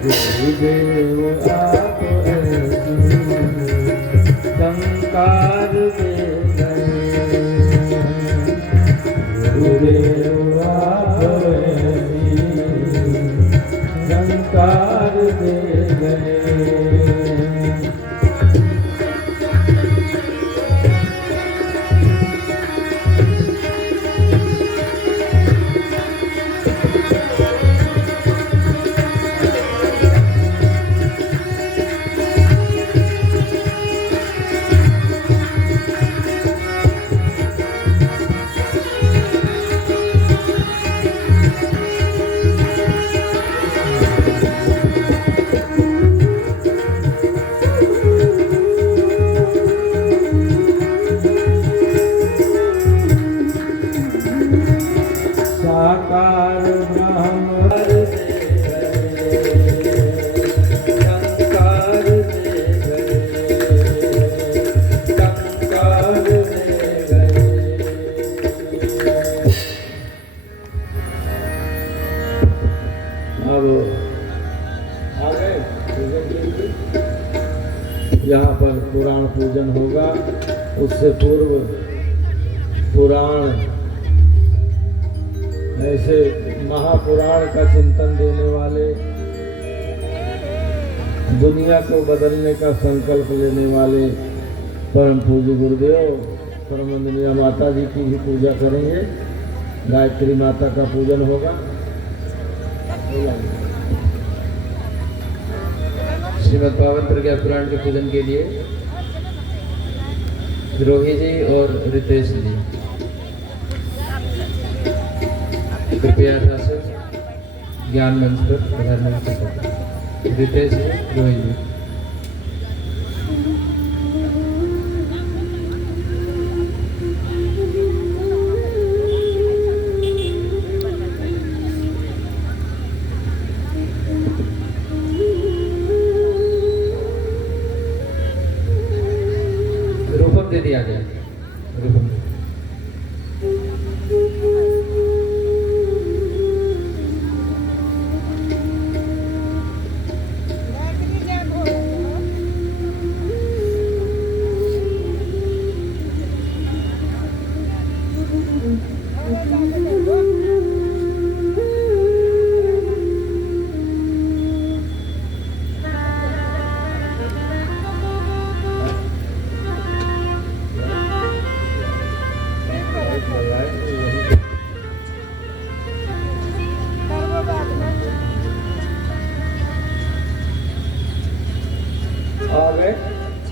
गुरुदेव आप संकार दे गए गुरुदेव आप संकार दे गए। साकार ब्रह्म संकार दे गए, संकार दे गए। अब आगे यहाँ पर पुराण पूजन होगा। उससे पूर्व पुराण ऐसे महापुराण का चिंतन देने वाले, दुनिया को बदलने का संकल्प लेने वाले परम पूज्य गुरुदेव परम वंदनीय माता जी की भी पूजा करेंगे। गायत्री माता का पूजन होगा। श्रीमद् पावन प्रज्ञा पुराण के पूजन के लिए द्रोही जी और रितेश जी कृपया शासन ज्ञान मंच पर प्रधानमंत्री पर रितेश जी द्रोही जी। रूपम दे दिया गया रूपम। आ गए,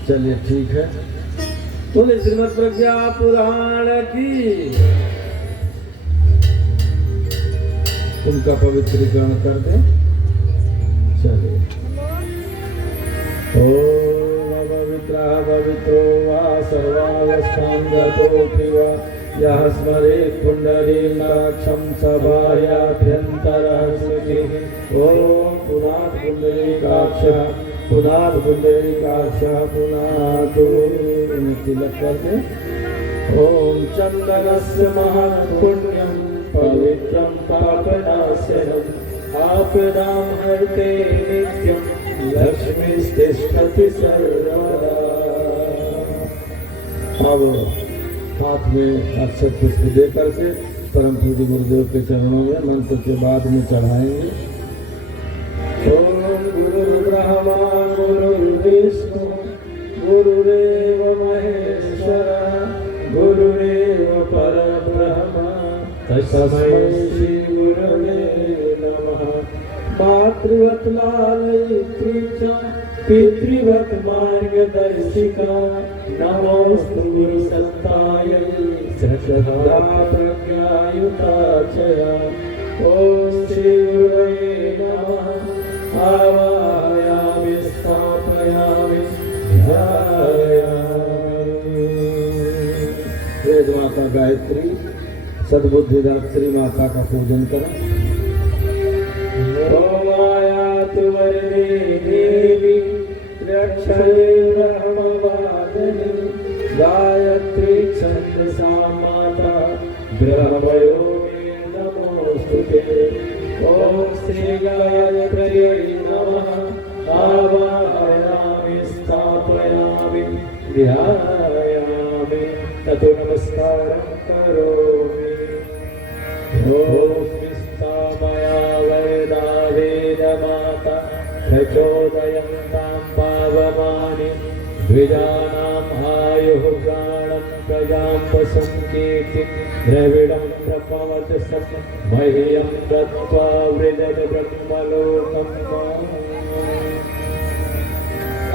चलिए ठीक है। बोले श्रीमद् प्रज्ञा पुराण की। उनका पवित्रीकरण कर दें। चलिए। ओम पवित्रः पवित्रो वा सर्वावस्थांगतोऽपि वा यः स्मरेत् पुण्डरीकाक्षं सभायाभ्यन्तरः सुखिः। ओम पुनात् पुण्डरीकाक्षः पुनात् पुण्डरीकाक्षः पुनातु तिलक करते। ओम चंदनस्य महत्पुण्यं पवित्रं पापनाशनम् आपदां हरते नित्यं लक्ष्मीस्तिष्ठति सर्वदा। अब हाथ में अक्षत पुष्प देकर के परम पूज्य गुरुदेव के चरणों में मंत्र के बाद में चढ़ाएंगे। ओम गुरु ब्रह्मा गुरु विष्णु गुरुरेव महेश्वर गुरुरेव परब्रह्म तस्मै श्री गुरवे नमः। मातृवत् लालयित्री च पितृवत् मार्गदर्शिका नमोस्तु गुरुसत्तायै सदा प्रज्ञायुता च। ओम श्री गुरवे नमः। आवाहयामि स्थापयामि ध्यायामि। वेद माता गायत्री सद्बुद्धिदात्री माता का पूजन करें। ओम आयातु वरदे देवी रक्षये ब्रह्मवादिनी गायत्री छन्दसा माता ब्रह्मयोगे नमोस्तुते। ओम श्री गायत्र्यै नमः आवाहयामि स्थापयामि ध्यायामि ततो नमस्कारं करोमि। ओम मया वरदा वेदमाता प्रचोदयन्तां पावमानि द्विजानाम् आयुः प्राणं प्रजां वसन्तीति द्रविडं प्रपवचसं मह्यं दत्त्वा व्रजत ब्रह्मलोकम्।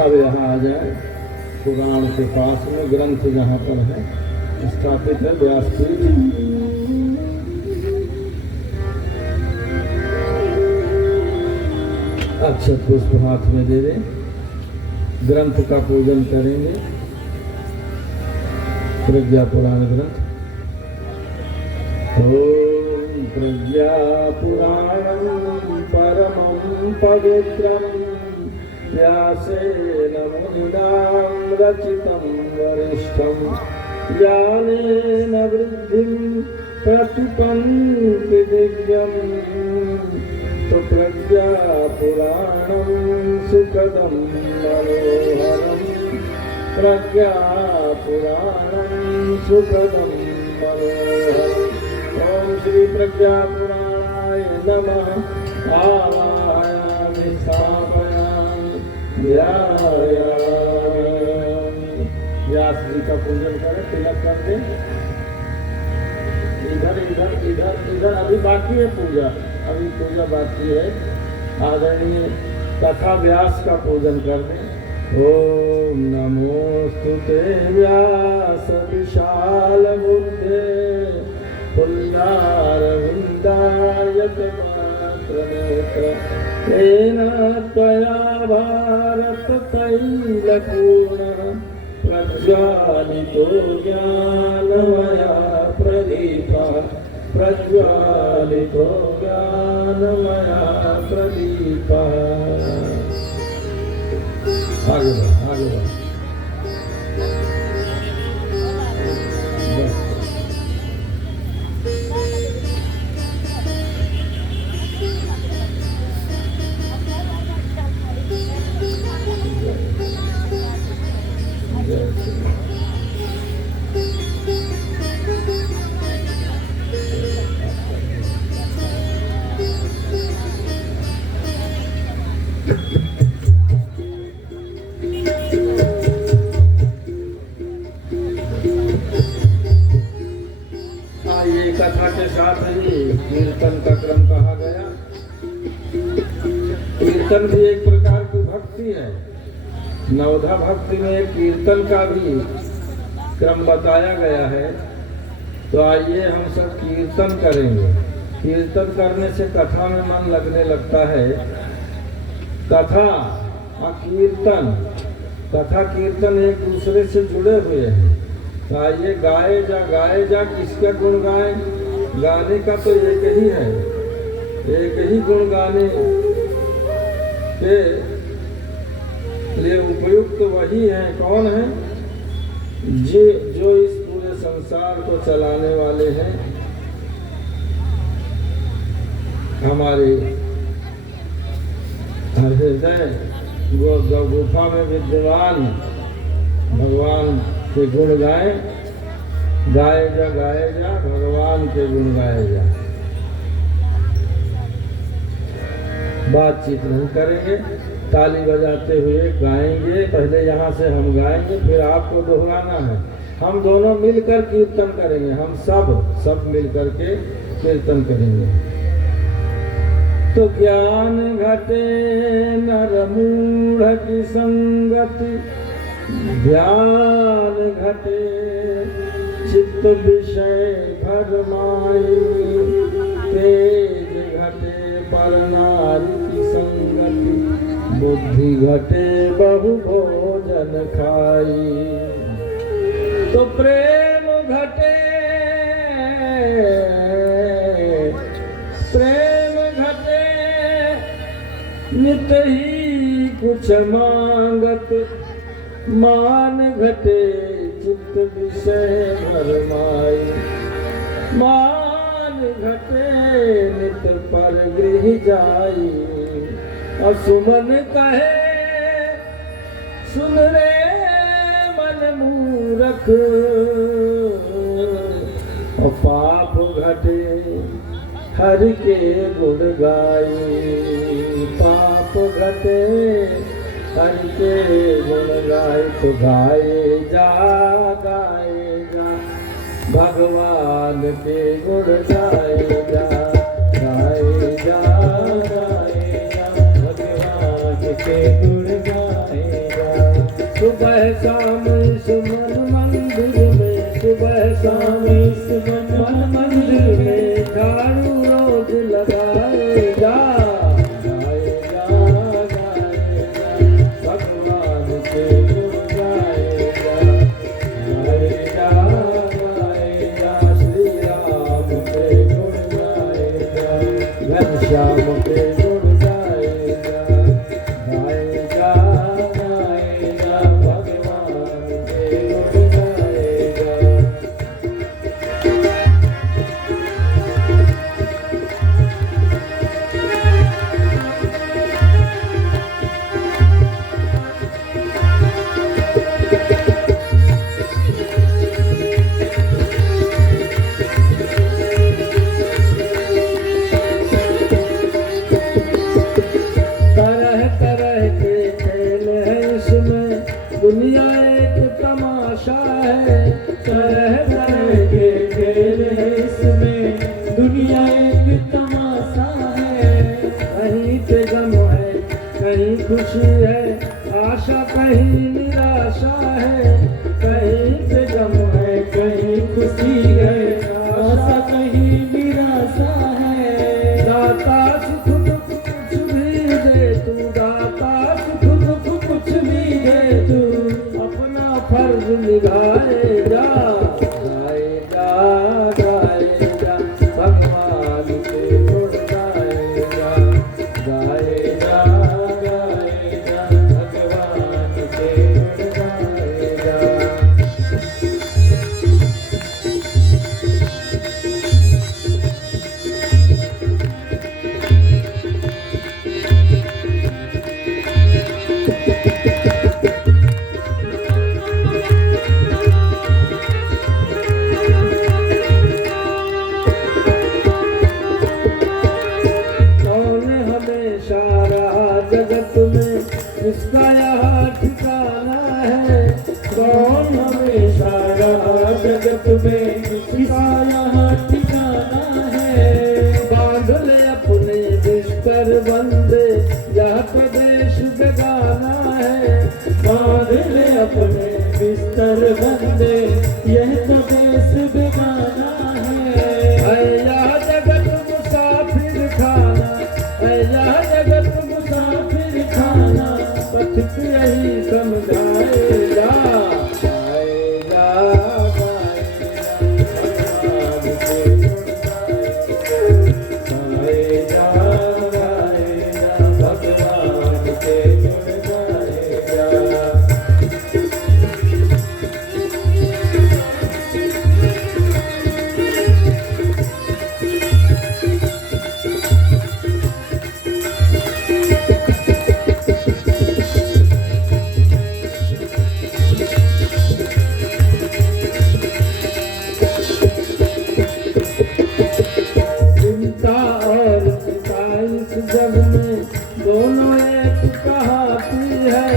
अब यहाँ आ जाए पुराण के पास में ग्रंथ जहाँ पर है स्थापित है व्यासपीठ। अक्षत पुष्प हाथ में दे दे, ग्रंथ का पूजन करेंगे। प्रज्ञा पुराण ग्रंथ। ओम प्रज्ञा पुराणं परमं पवित्रं व्यासेन मुनिना रचितं वरिष्ठं ज्ञानेन वृद्धिं प्रतिपन्ति दिव्यम्। तो प्रज्ञा पुराणं सुखदं मनोहरं प्रज्ञा पुराणं सुखदं मनोहरम्। ओम श्री प्रज्ञा पुराणाय नमः आवाहयामि स्थापयामि ध्यायामि। व्यास जी का पूजन करें, तिलक कर दें। इधर इधर इधर इधर अभी बाकी है पूजा, अभी पूजा बाकी है। आदरणीय तथा व्यास का पूजन कर दें। ओम नमोस्तुते व्यास विशाल बुद्धे पुल्लारविन्दायत मात्रनेत्र तेन त्वया भारत तैलपूर्णः प्रज्वालितो ज्ञानमया प्रदीपः प्रज्वालितो ज्ञानमया प्रदीपः। आगे बढ़, आगे बढ़। कथा के साथ ही कीर्तन का क्रम कहा गया। कीर्तन भी एक प्रकार की भक्ति है। नवधा भक्ति में कीर्तन का भी क्रम बताया गया है। तो आइए हम सब कीर्तन करेंगे। कीर्तन करने से कथा में मन लगने लगता है। कथा और कीर्तन, कथा कीर्तन एक दूसरे से जुड़े हुए हैं। तो आइए गाए जा किसका गुण गाएं? गाने का तो एक ही है, एक ही गुण गाने के लिए उपयुक्त तो वही है। कौन है? जो इस पूरे संसार को चलाने वाले हैं, हमारे हृदय गुफा में विद्यमान भगवान के गुण गाए जा भगवान के गुण गाए जा। बातचीत नहीं करेंगे, ताली बजाते हुए गाएंगे। पहले यहाँ से हम गाएंगे, फिर आपको दोहराना है। हम दोनों मिलकर कीर्तन करेंगे। हम सब मिलकर के कीर्तन करेंगे। तो ज्ञान घटे नर मूढ़ की संगति, ध्यान घटे चित्त विषय भरमाई, तेज घटे पर नारी की संगति, बुद्धि घटे बहु भोजन खाई। तो प्रेम घटे, प्रेम घटे नित ही कुछ मांगत, मान घटे चित्त विषय भरमाई। मान घटे नित पर गृह जाई, असुमन कहे सुन रे मन मूरख। और पाप घटे हर के गुण गाई, पाप घटे हर के गुण गाए। तो गाए जा भगवान के गुण गाए जा, गाए जा भगवान के गुण गाए जा। सुबह शाम सुमन मंदिर में, सुबह शाम सुमन मंदिर में, झाड़ू रोज लगाए जा, गाए जा भगवान के गुण गाए जा, गाए जा श्री राम के गुण गाए जा, घनश्याम के गुण गाए जा, गाए जा भगवान के गुण गाए जा। तरह तरह के खेल है इसमें, दुनिया एक तमाशा है। तरह तरह के खेल है इसमें, दुनिया एक तमाशा है। कहीं पे गम है, कहीं खुशी है, आशा कहीं निराशा है। कहीं पे गम है, कहीं खुशी है, आशा कहीं निराशा है। दाता सुख दुख कुछ भी दे तू, दाता सुख दुख कुछ भी दे तू, अपना फर्ज निभाए जा, गाए जा भगवान के गुण गाए जा, गाए जा भगवान के गुण गाए जा। कौन हमेशा रहा जगत में, इसका यहाँ ठिकाना है। कौन हमेशा रहा जगत में, इसका यहाँ ठिकाना है। बांध ले अपने बिस्तर बंदे, यह तो देश बेगाना है। बांध ले अपने बिस्तर बंदे, यह तो देश बेगाना है। यह जगत मुसाफिर खाना, यह जगत मुसाफिर खाना, पथिक यही समझाए जा, गाए जा भगवान के गुण गाए जा, गाए जा भगवान के गुण गाए जा। चिंता और चिता इस जग में दोनों एक कहाती है।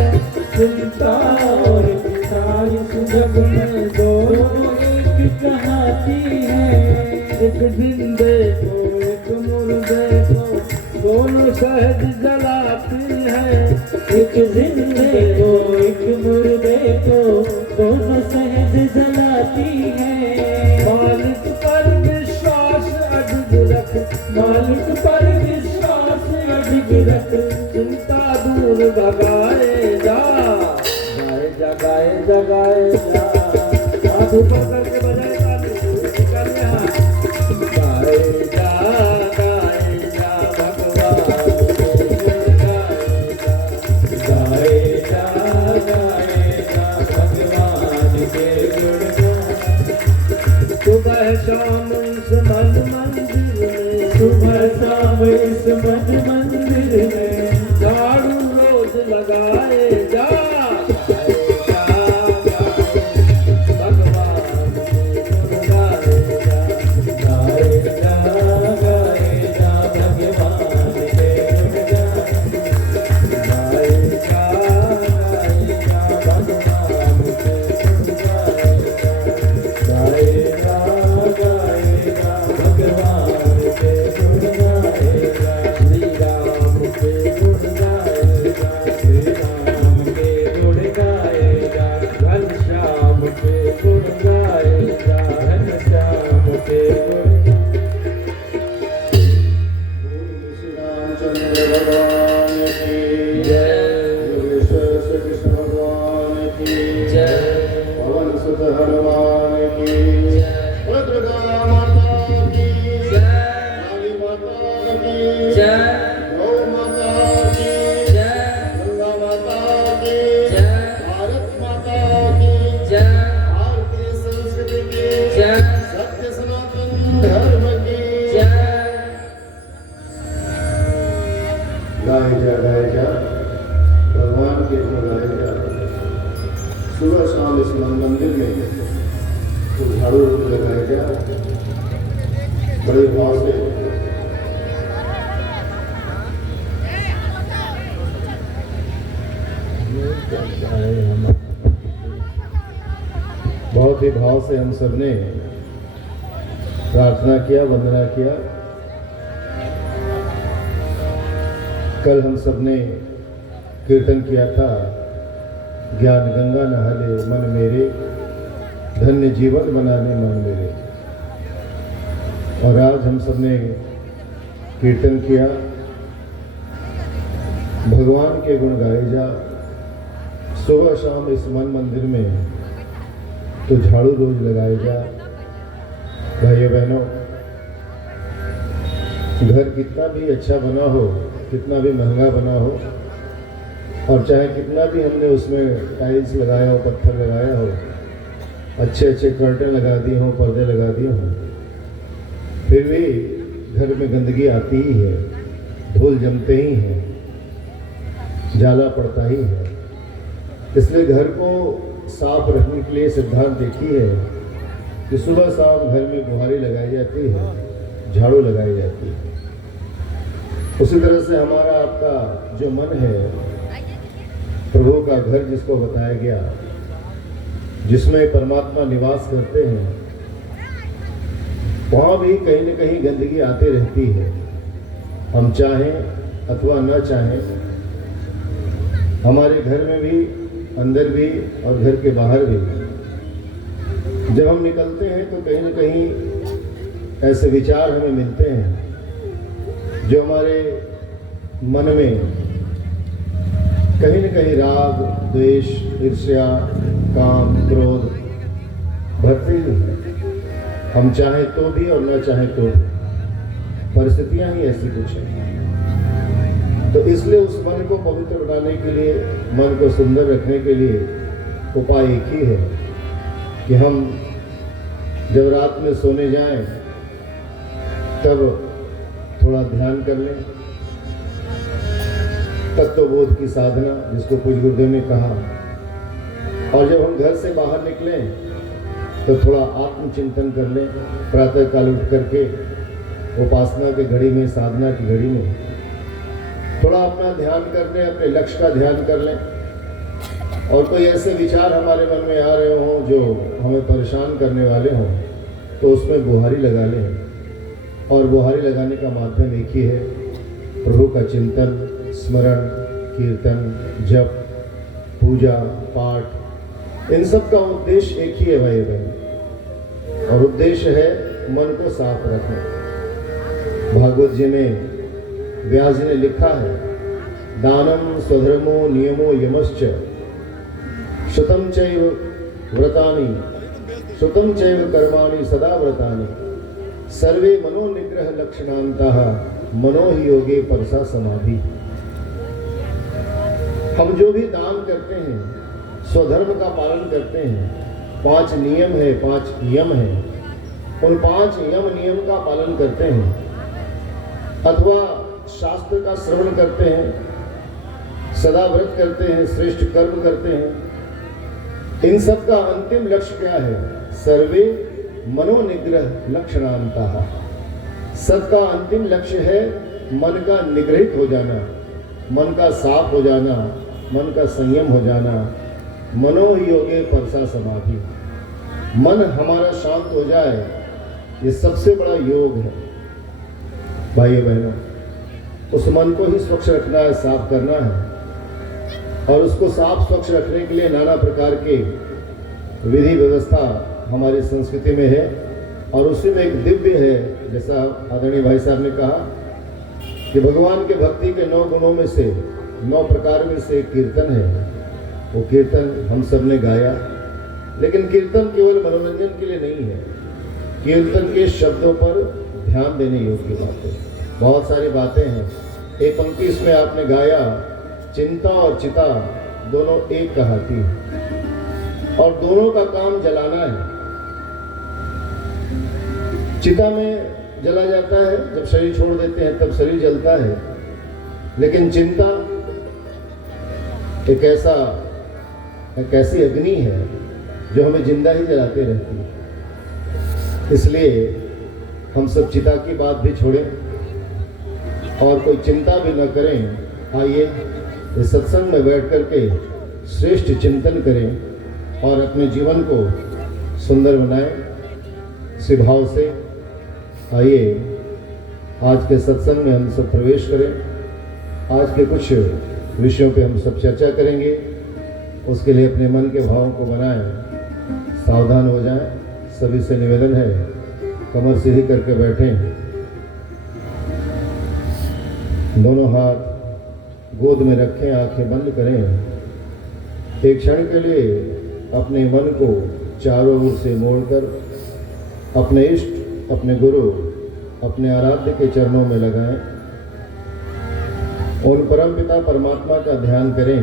चिंता और चिता इस जग में दोनों एक कहाती है। एक जिंदे को एक मुर्दे को दोनों सहज जलाती है। एक जिंदे को एक मुर्दे को दोनों सहज जलाती है। मालिक पर विश्वास अडिग रख, मालिक पर विश्वास अधिक रख, चिंता दूर भगाए जा। गाए जा गाए जा गाए जा, हाथ ऊपर करके बजाए ताली, निकाल ले हाथ। गाए जा भगवान के गुण गाए जा, गाए जा भगवान के गुण गाए। सुबह शाम इस मन मंदिर में, सुबह शाम इस मन मंदिर में, झाड़ू रोज लगाए जा। भगवान के गुण गाए जा, गाए जा भगवान के गुण गाए, गाए जा भगवान के गुण गाए जा, गाए जा भगवान के गुण गाए जा। श्री राम के गुण गाए जा, श्री राम के गुण गाए जा, घनश्याम के गुण गाए जा, घनश्याम के गुण। श्री रामचंद्र भगवान की जय योगेश्वर श्री कृष्ण भगवान की जय पवन सुत हनुमान की जय भद्रदा माता की जय काली माता की जय गौ माता की जय गंगा माता की जय भारत माता की जय भारतीय संस्कृति की जय सत्य सनातन धर्म की जय। गाए जा भगवान के गुण गाए जा। सुबह शाम इस मंदिर में तो झाड़ू लगाए जा, बड़े भाव से बहुत ही भाव से हम सबने प्रार्थना किया, वंदना किया। कल हम सबने कीर्तन किया था, ज्ञान गंगा नहाले मन मेरे, धन्य जीवन बनाने मन मेरे। और आज हम सबने कीर्तन किया, भगवान के गुण गाए जा। सुबह शाम इस मन मंदिर में तो झाड़ू रोज लगाए जा। भाइयों बहनों, घर कितना भी अच्छा बना हो, कितना भी महंगा बना हो, और चाहे कितना भी हमने उसमें टाइल्स लगाया हो, पत्थर लगाया हो, अच्छे अच्छे कर्टन लगा दिए हों, पर्दे लगा दिए हों, फिर भी घर में गंदगी आती ही है, धूल जमते ही हैं, जाला पड़ता ही है। इसलिए घर को साफ रखने के लिए सिद्धांत एक ही है कि सुबह शाम घर में बुहारी लगाई जाती है, झाड़ू लगाई जाती है। उसी तरह से हमारा आपका जो मन है, प्रभु का घर जिसको बताया गया, जिसमें परमात्मा निवास करते हैं, वहाँ भी कहीं न कहीं गंदगी आती रहती है। हम चाहें अथवा न चाहें, हमारे घर में भी, अंदर भी और घर के बाहर भी जब हम निकलते हैं तो कहीं न कहीं ऐसे विचार हमें मिलते हैं जो हमारे मन में कहीं न कहीं राग, द्वेष, ईर्ष्या, काम, क्रोध भरते ही हैं। हम चाहें तो भी और न चाहें तो भी, परिस्थितियां ही ऐसी कुछ हैं। तो इसलिए उस मन को पवित्र बनाने के लिए, मन को सुंदर रखने के लिए उपाय एक ही है कि हम जब रात में सोने जाएं तब थोड़ा ध्यान कर लें, तत्वबोध की साधना जिसको पूज्य गुरुदेव ने कहा। और जब हम घर से बाहर निकलें तो थोड़ा आत्मचिंतन कर लें, प्रातः काल उठ करके उपासना की घड़ी में, साधना की घड़ी में थोड़ा अपना ध्यान कर लें, अपने लक्ष्य का ध्यान कर लें। और कोई ऐसे विचार हमारे मन में आ रहे हों जो हमें परेशान करने वाले हों, तो उसमें बुहारी लगा लें। और बुहारी लगाने का माध्यम एक ही है, प्रभु का चिंतन, स्मरण, कीर्तन, जप, पूजा, पाठ, इन सब का उद्देश्य एक ही है भाई बहन। और उद्देश्य है मन को साफ रखना। भागवत जी में व्यास जी ने लिखा है, दानम स्वधर्मो नियमो यमश्च श्रुतम चैव व्रतानि श्रुतम चैव कर्माणि सदा व्रतानि सर्वे मनोनिग्रह लक्षणांतः मनो ही योगे परसा समाधि। हम जो भी दान करते हैं, स्वधर्म का पालन करते हैं, 5 नियम है, 5 यम है, उन 5 यम नियम का पालन करते हैं, अथवा शास्त्र का श्रवण करते हैं, सदा व्रत करते हैं, श्रेष्ठ कर्म करते हैं, इन सब का अंतिम लक्ष्य क्या है? सर्वे मनोनिग्रह लक्षणांतः। सबका अंतिम लक्ष्य है मन का निग्रहित हो जाना, मन का साफ हो जाना, मन का संयम हो जाना। मनो योगे परसा समाधि। मन हमारा शांत हो जाए, ये सबसे बड़ा योग है भाइयों बहनों। उस मन को ही स्वच्छ रखना है, साफ करना है, और उसको साफ स्वच्छ रखने के लिए नाना प्रकार के विधि व्यवस्था हमारी संस्कृति में है, और उसी में एक दिव्य है, जैसा आदरणीय भाई साहब ने कहा कि भगवान के भक्ति के 9 गुणों में से 9 प्रकार में से एक कीर्तन है। वो कीर्तन हम सब ने गाया, लेकिन कीर्तन केवल मनोरंजन के लिए नहीं है। कीर्तन के शब्दों पर ध्यान देने योग्य बातें, बहुत सारी बातें हैं। एक पंक्ति इसमें आपने गाया, चिंता और चिता दोनों एक कहाती है, और दोनों का काम जलाना है। चिता में जला जाता है, जब शरीर छोड़ देते हैं तब शरीर जलता है, लेकिन चिंता एक ऐसी अग्नि है जो हमें जिंदा ही जलाते रहती है। इसलिए हम सब चिता की बात भी छोड़ें और कोई चिंता भी न करें। आइए इस सत्संग में बैठ करके श्रेष्ठ चिंतन करें और अपने जीवन को सुंदर बनाएं इसी भाव से। आइए आज के सत्संग में हम सब प्रवेश करें। आज के कुछ विषयों पे हम सब चर्चा करेंगे, उसके लिए अपने मन के भावों को बनाएं, सावधान हो जाएं। सभी से निवेदन है, कमर सीधी करके बैठें, दोनों हाथ गोद में रखें, आंखें बंद करें। एक क्षण के लिए अपने मन को चारों ओर से मोड़कर अपने इष्ट, अपने गुरु, अपने आराध्य के चरणों में लगाएं। उन परमपिता परमात्मा का ध्यान करें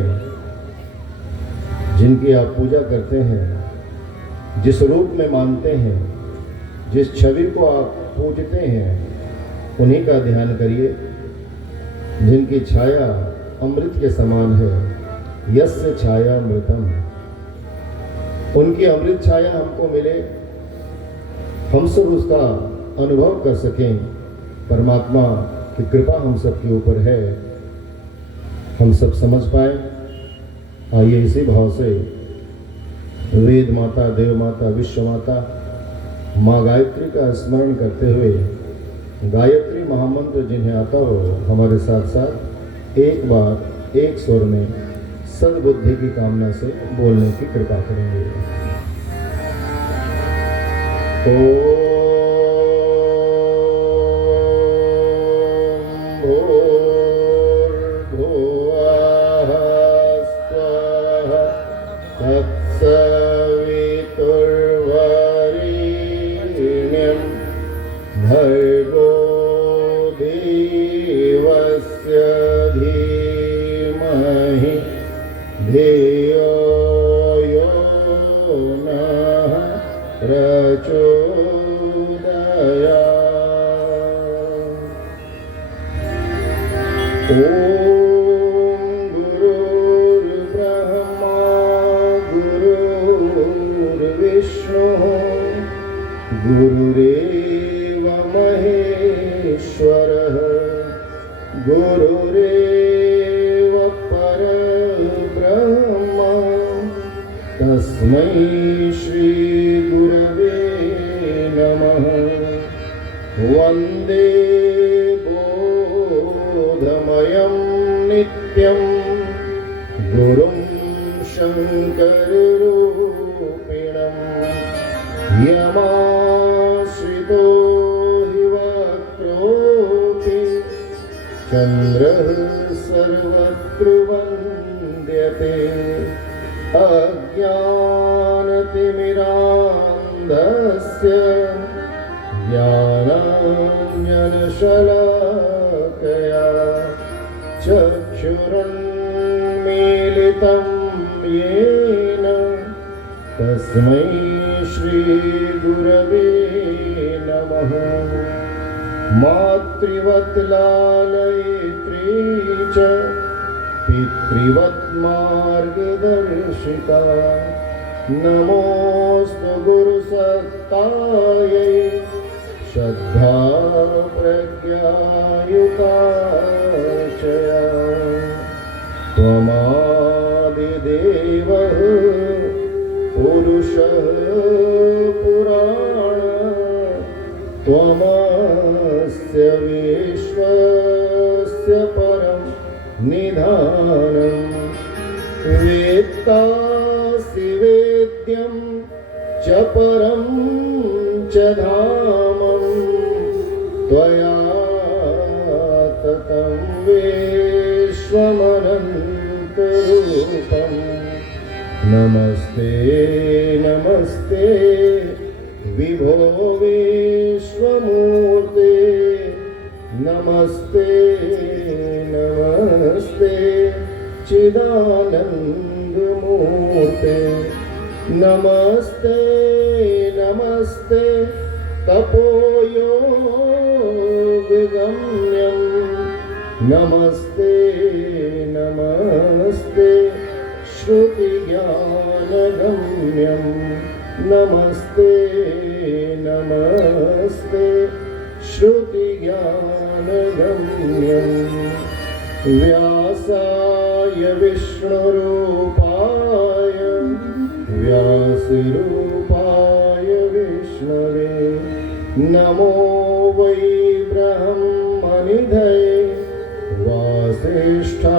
जिनकी आप पूजा करते हैं, जिस रूप में मानते हैं, जिस छवि को आप पूजते हैं, उन्हीं का ध्यान करिए। जिनकी छाया अमृत के समान है, यस्य छाया अमृतम। उनकी अमृत छाया हमको मिले, हम सब उसका अनुभव कर सकें। परमात्मा की कृपा हम सब के ऊपर है, हम सब समझ पाए। आइए इसी भाव से वेद माता, देव माता, विश्व माता, माँ गायत्री का स्मरण करते हुए गायत्री महामंत्र जिन्हें आता हो हमारे साथ साथ एक बार एक स्वर में सद्बुद्धि की कामना से बोलने की कृपा करेंगे। भर्गो देवस्य धीमहि धियो यो नः प्रचोदयात्। ॐ गुरुर्ब्रह्मा गुरुर्विष्णुः गुरुरेव महेश्वरः गुरुरेव परब्रह्म तस्मै श्री गुरवे नमः। वन्दे बोधमयं नित्यं गुरुं शङ्कररूपिणं यमाश्रितो हि वक्रो चन्द्रः सर्वत्र वन्द्यते अज्ञानतिमिरान्धस्य ज्ञानाञ्जनशलाकया चक्षुरुन्मीलितं येन तस्मै श्रीगुरवे नमः। मातृवत् लालयित्री च पितृवत् मार्गदर्शिका नमोऽस्तु गुरुसत्तायै श्रद्धा प्रज्ञायुताचया। त्वमादिदेवः पुरुषः पुराण त्वमस्य विश्वस्य परं निधानम् वेत्तासि वेद्यं च परं च धामं त्वया ततं विश्वमनन्तरूपम्। नमस्ते नमस्ते विभो विश्वमूर्ते नमस्ते नमस्ते चिदानन्दमूर्ते नमस्ते नमस्ते तपोयोगगम्यं नमस्ते नमस्ते श्रुतिज्ञानगम्यं नमस्ते नमस्ते श्रुतिज्ञानगम्यं। व्यासाय विष्णुरूपाय व्यासरूपाय विष्णवे नमो वै ब्रह्मनिधये वासिष्ठा